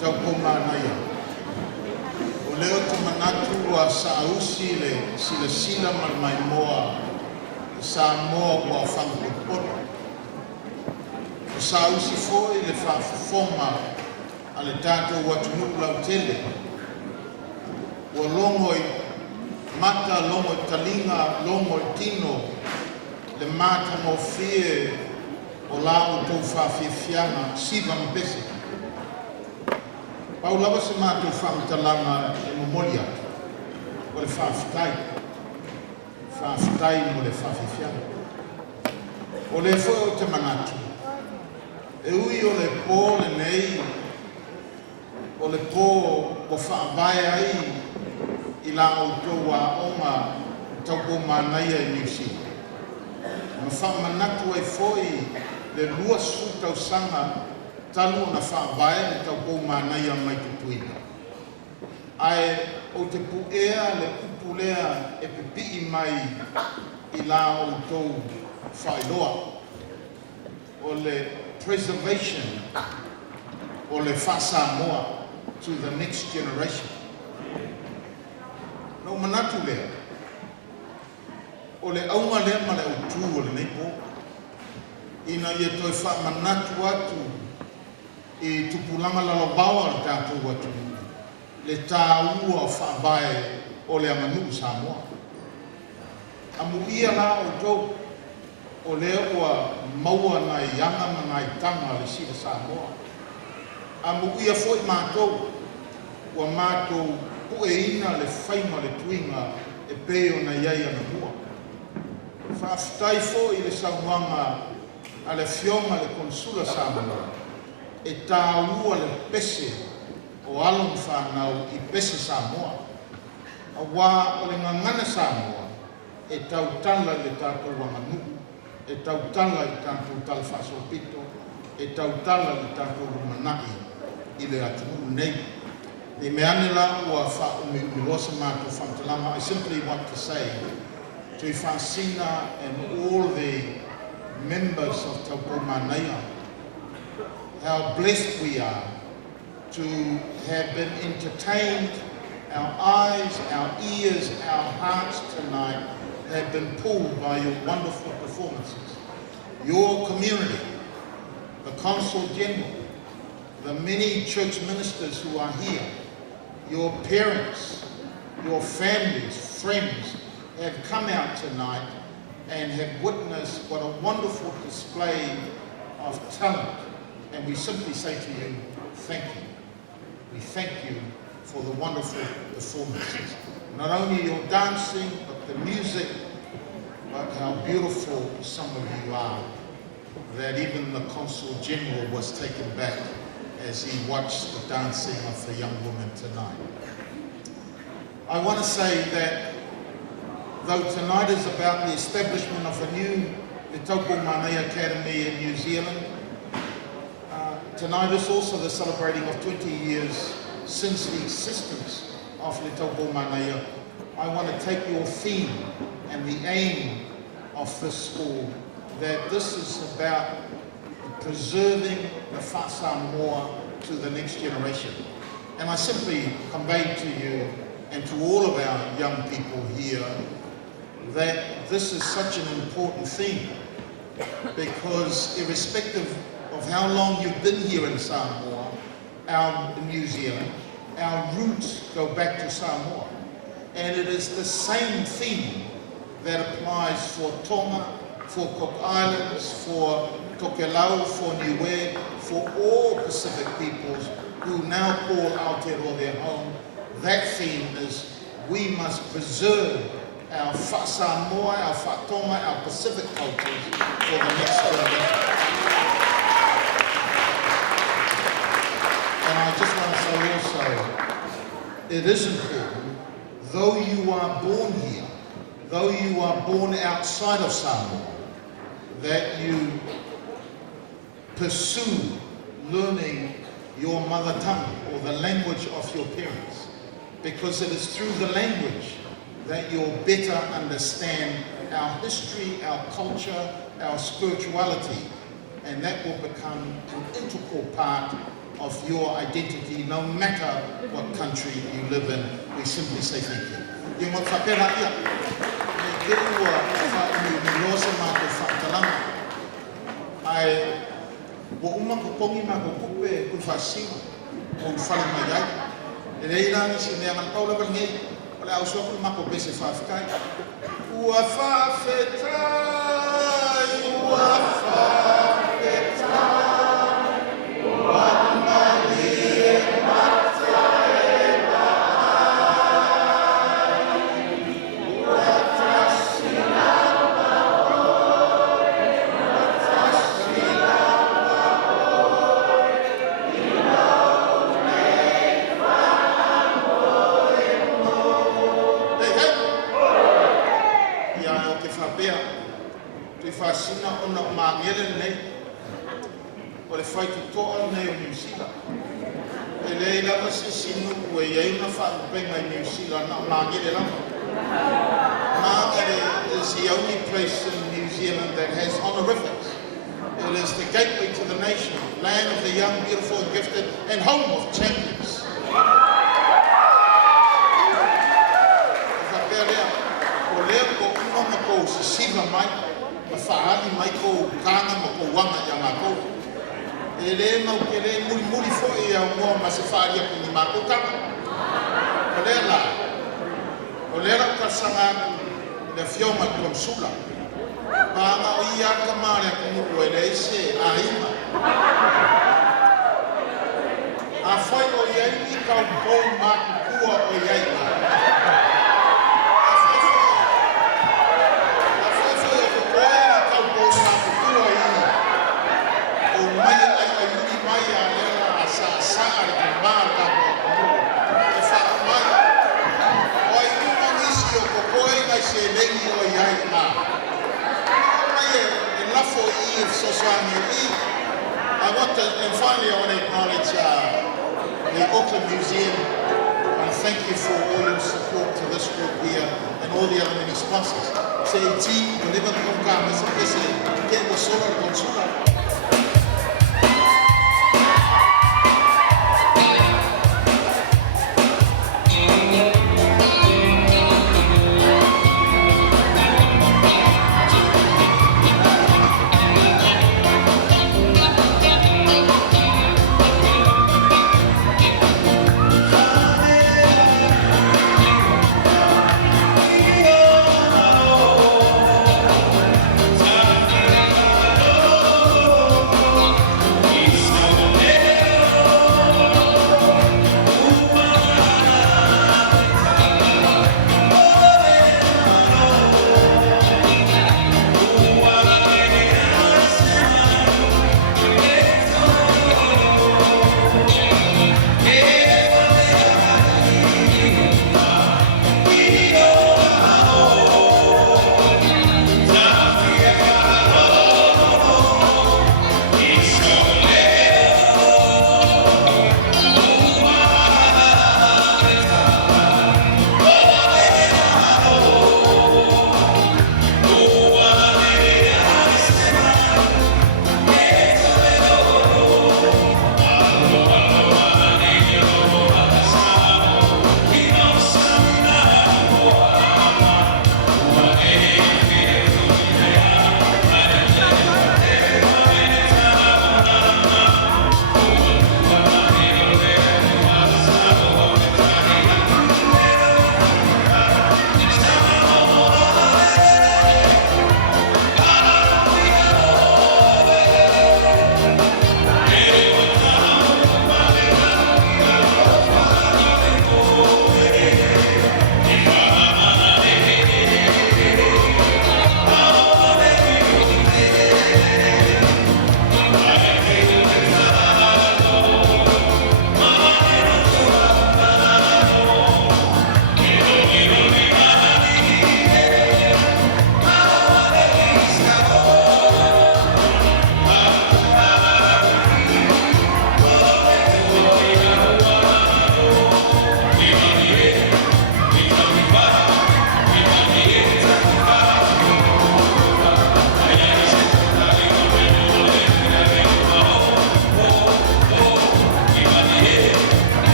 tau komanaya. O leo te manatu a Sausi le sila mai moa Samoa kua whangupono. O Sausi foi le whawhawhoma a le tātou watunuku lau tele. O longo i mata, longo i talinga, longo i tino, le mata mo fie o lao tau whawhiawhianga siva mpese. Pau lawa se mātou whamatalanga e momolia o le whawhitai. Whawhitai mo le whawhiawhianga. O le fwoi o te manatu. E ui o le pō le nei, o le pō o whaabaya ai i la o tau a onga tau ko manaia i New Zealand. Ma whamanatu ai fwoi le lua sutau sanga talu na whaabaya le tau ko manaia mai tutuina. Ai o te puea le pupulea e pipi mai i la o tau whailoa. O le preservation o le whasamoa to the next generation. No manatu lea. O le aunga lea ma le autu o le neipo. Ina ia toi wha manatu atu i tupulanga lalabawa le tātou atu. Le tā ua o whaabae o le amanu Samoa. Amu ia la o tau o lea ua maua na ianga ma ngai tanga le sila Samoa. Amu ia foi mātou ua mātou pueina le whaima le tuinga e peo na iai ana mua. Whaafitai fo i le sauanga a le fionga le konsula Samoa e tā ua le pese o alon whanau i pese Samoa. a wā o le ngangana Samoa e tautala le tātou wanganu, e tautala i tātou talawhasopito, e tautala i tātou rumanai i le atunu nei. Ni me ane la ua wha mātou whantalama. I simply want to say to Whaasina and all the members of Taupo Manaia, how blessed we are to have been entertained. Our eyes, our ears, our hearts tonight have been pulled by your wonderful performances. Your community, the Consul General, the many church ministers who are here, your parents, your families, friends have come out tonight and have witnessed what a wonderful display of talent. And we simply say to you, thank you. We thank you for the wonderful performances. Not only your dancing, but the music, but how beautiful some of you are, that even the Consul General was taken back as he watched the dancing of the young woman tonight. I want to say that though tonight is about the establishment of a new Te Taupo Manaia Academy in New Zealand, tonight is also the celebrating of 20 years since the existence of Te Taupo Manaia. I want to take your theme and the aim of this school, that this is about preserving the Whaasamoa to the next generation. And I simply convey to you and to all of our young people here that this is such an important theme, because irrespective of how long you've been here in Samoa, in New Zealand, our roots go back to Samoa. And it is the same theme that applies for Tonga, for Cook Islands, for Tokelau, for Niue, for all Pacific peoples who now call Aotearoa their home. That theme is we must preserve our Samoa, our Tonga, our Pacific cultures for the next generation. And I just want to say also, it is important, though you are born here, though you are born outside of Samoa, that you pursue learning your mother tongue or the language of your parents, because it is through the language that you'll better understand our history, our culture, our spirituality, and that will become an integral part of your identity, no matter what country you live in. We simply say thank you. I wa uma ko pongi ma ko kupe ku fasi ko fala mai ai e ira ni si me ngal taula bal ngai ole au so ko ma ko bese fa kai wa fa fetai wa fa fetai wa mali Whaasina ona maangele nei, o le whai tutoa nei o New Zealand. E lei lava se sinu ue iei una whaakupenga i New Zealand na maangele lava. Maangele is the only place in New Zealand that has honorifics. It is the gateway to the nation, land of the young, beautiful and gifted, and home of champions. O lea ko umama ko si siva mai, whaali mai ko kanga ma ko wanga ya mako. E le mau ke le muri fo e a mua ma se whaari a kuni mako kanga. O le la kasanga le fioma kuam sula. Panga o ia ka mare a kuni ue le se a ima. A whai o iei ni kau pou maki kua o iei ma. Oi lengi o iai ngā. Mai e lafo I sosoangi I. And finally I want to acknowledge the Auckland Museum and thank you for all your support to this group here and all the other many sponsors. Se iti, o leva kong ka, mesa pese, ke o sola o